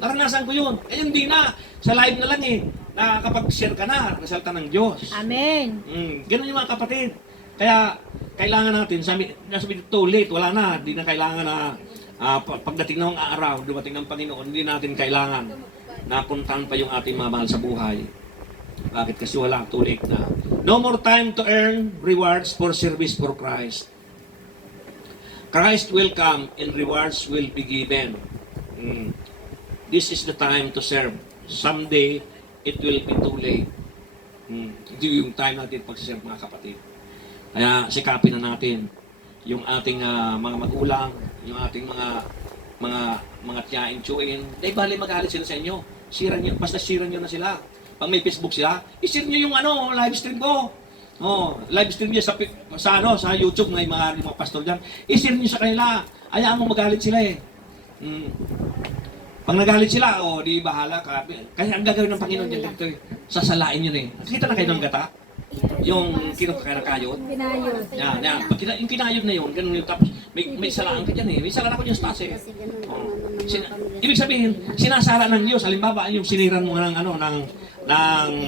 Naranasan ko yun. Eh, hindi na. Sa live na lang eh. Nakakapag-share ka na, nasalita ng Diyos. Amen. Ganun yung mga kapatid. Kaya, kailangan natin, sabi too late, wala na. Hindi na kailangan na, pagdating ng araw, dumating ng Panginoon, hindi natin kailangan na puntahan pa yung ating mga mahal sa buhay. Bakit? Kasi wala, too late na. No more time to earn rewards for service for Christ. Christ will come and rewards will be given. This is the time to serve. Someday, it will be too late. Ito yung time natin pag-serve, mga kapatid. Kaya sikapin na natin yung ating mga magulang, yung ating mga tiyain, tsuin. Dahil bali magalit sila sa inyo. Basta share nyo na sila. Pag may Facebook sila, i-share nyo yung live stream ko. Live stream niya sa YouTube ng mga pastor dyan. I-share nyo sa kanila. Ayaan mo magalit sila eh. Pag nagalit sila, di bahala ka. Kaya ang gagawin ng Panginoon dyan dito eh. Sasalain yun eh. Nakita na kayo ng gata? Yung kinakayod? Pinayos. Yan. Pag yung kinayod na yun, ganun yung tapos may salaan ka dyan eh. May salaan ako dyan sa taas eh. Kasi ganun ang Ibig sabihin, sinasala ng Diyos. Halimbawa, yung siniran mo ng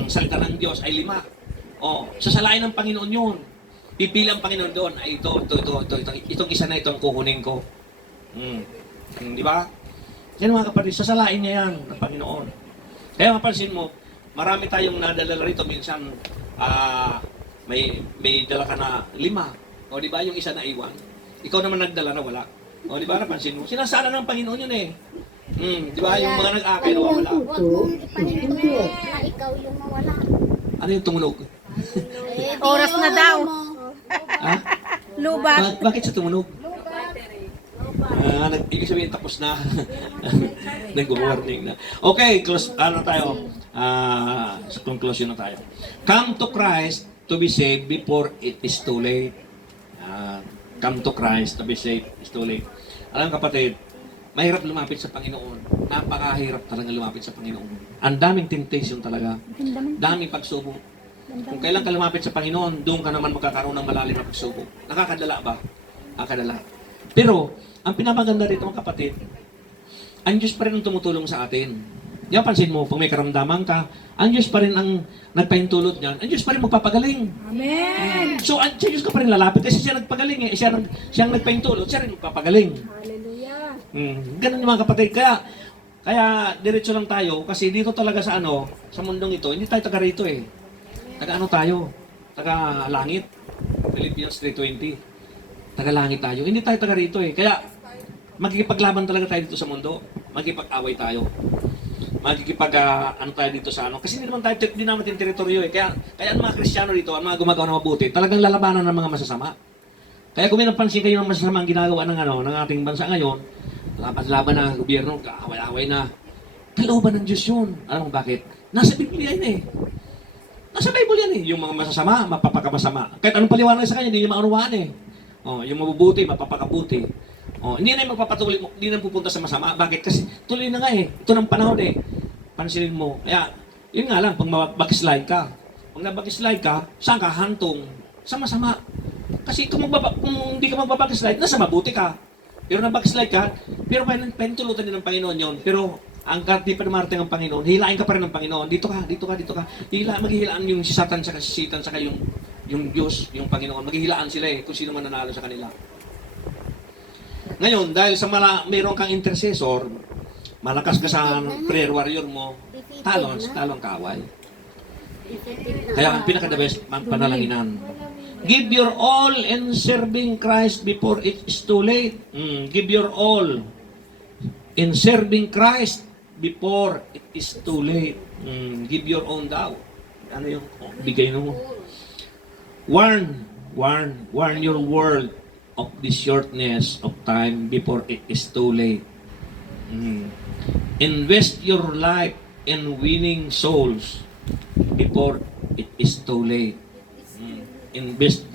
salita ng Diyos ay 5. Sasalain ng Panginoon yun. Pipili ang Panginoon doon. Ay, itong isa na itong kukunin ko. Di ba? Yan mga kapatid, sasalain niya yan ng Panginoon. Kaya mapansin mo, marami tayong nadala rito. Minsan, may dala ka na 5. Di ba? Yung isa na iwan. Ikaw naman nagdala na wala. Di ba? Napansin mo? Sinasala ng Panginoon yun eh. Di ba? Yung mga nag-akay na wala. Huwag mong ipanintulog na ikaw yung mawala. Ano yung tumunog? Oras na daw. Ha? Lubat. Bakit sa tumunog? Ibig sabihin tapos na. Nag-warning na. Okay, close, tayo? Sa conclusion na tayo. Come to Christ to be saved before it is too late. Come to Christ to be saved, it's too late. Alam kapatid, mahirap lumapit sa Panginoon. Napakahirap talaga lumapit sa Panginoon. Ang daming temptation talaga. Daming pagsubok. Kung kailan ka lumapit sa Panginoon, doon ka naman magkakaroon ng malalim na pagsubok. Nakakadala ba? Nakakadala. Pero, ang pinapaganda rito mga kapatid, ang Diyos pa rin ang tumutulong sa atin. Di ba pansin mo, pag may karamdaman ka, ang Diyos pa rin ang nagpahintulot niyan. Ang Diyos pa rin magpapagaling. Amen. So, sa Diyos ka pa rin lalapit kasi siya nagpagaling eh. Siya ang nagpahintulot, siya rin magpapagaling. Hallelujah. Ganun yung mga kapatid. Kaya diretso lang tayo kasi dito talaga sa mundong ito, hindi tayo taga rito eh. Taga tayo? Taga langit. Philippians 3:20. Taga langit tayo. Hindi tayo taga rito eh. Kaya magkikipaglaban talaga tayo dito sa mundo. Magkikipag-away tayo. Tayo dito sa Kasi hindi naman natin teritoryo eh. Kaya ang mga Kristiyano dito, ang mga gumagawa ng mabuti, talagang lalabanan ng mga masasama. Kaya kung may napansin kayo ng masasama ang ginagawa ng ating bansa ngayon, laban na gobyerno, kaaway-away na. Kalooban ng Diyos yun. Alam mo bakit? Nasa Biblia yun eh. Nasa Bible yan eh. Yung mga masasama, mapapakamasama. Kahit anong paliwanag sa kanya, hindi niya maunawaan eh. Yung mabubuti, mapapakabuti. Hindi na yung magpapatuloy, hindi na pupunta sa masama. Bakit? Kasi tuloy na nga eh. Ito ng panahon eh. Pansinin mo. Kaya, yun nga lang, pag backslide ka. Pag nabackslide ka, saan ka? Hantong. Sa masama. Kasi kung hindi ka magbabackslide, nasa mabuti ka. Pero nabackslide ka, pero penitulutan din ng Panginoon yun. Pero, ang di pa dumarating ang Panginoon, hilain ka pa rin ng Panginoon. Dito ka. Maghihilaan yung si Satan saka si Satan saka yung Diyos, yung Panginoon. Maghihilaan sila eh, kung sino man nanalo sa kanila. Ngayon, dahil sa mayroon kang intercessor, malakas ka sa prayer warrior mo, talong kaway. Kaya ang pinaka-the best, panalanginan. Give your all in serving Christ before it is too late. Give your all in serving Christ before it is too late. Give your own daw. Ano yung bigay mo? Warn your world of the shortness of time before it is too late. Invest your life in winning souls before it is too late. Invest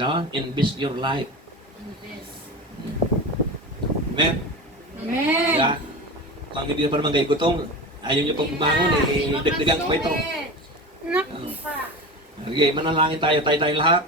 your life. Amen? Amen. Yeah. Kung hindi pa naman kayo gutom, Ayaw niyo pang bumangon eh. Dagdagan ko pa ito. Nak. Sige, manalangin tayo. Tayo lahat.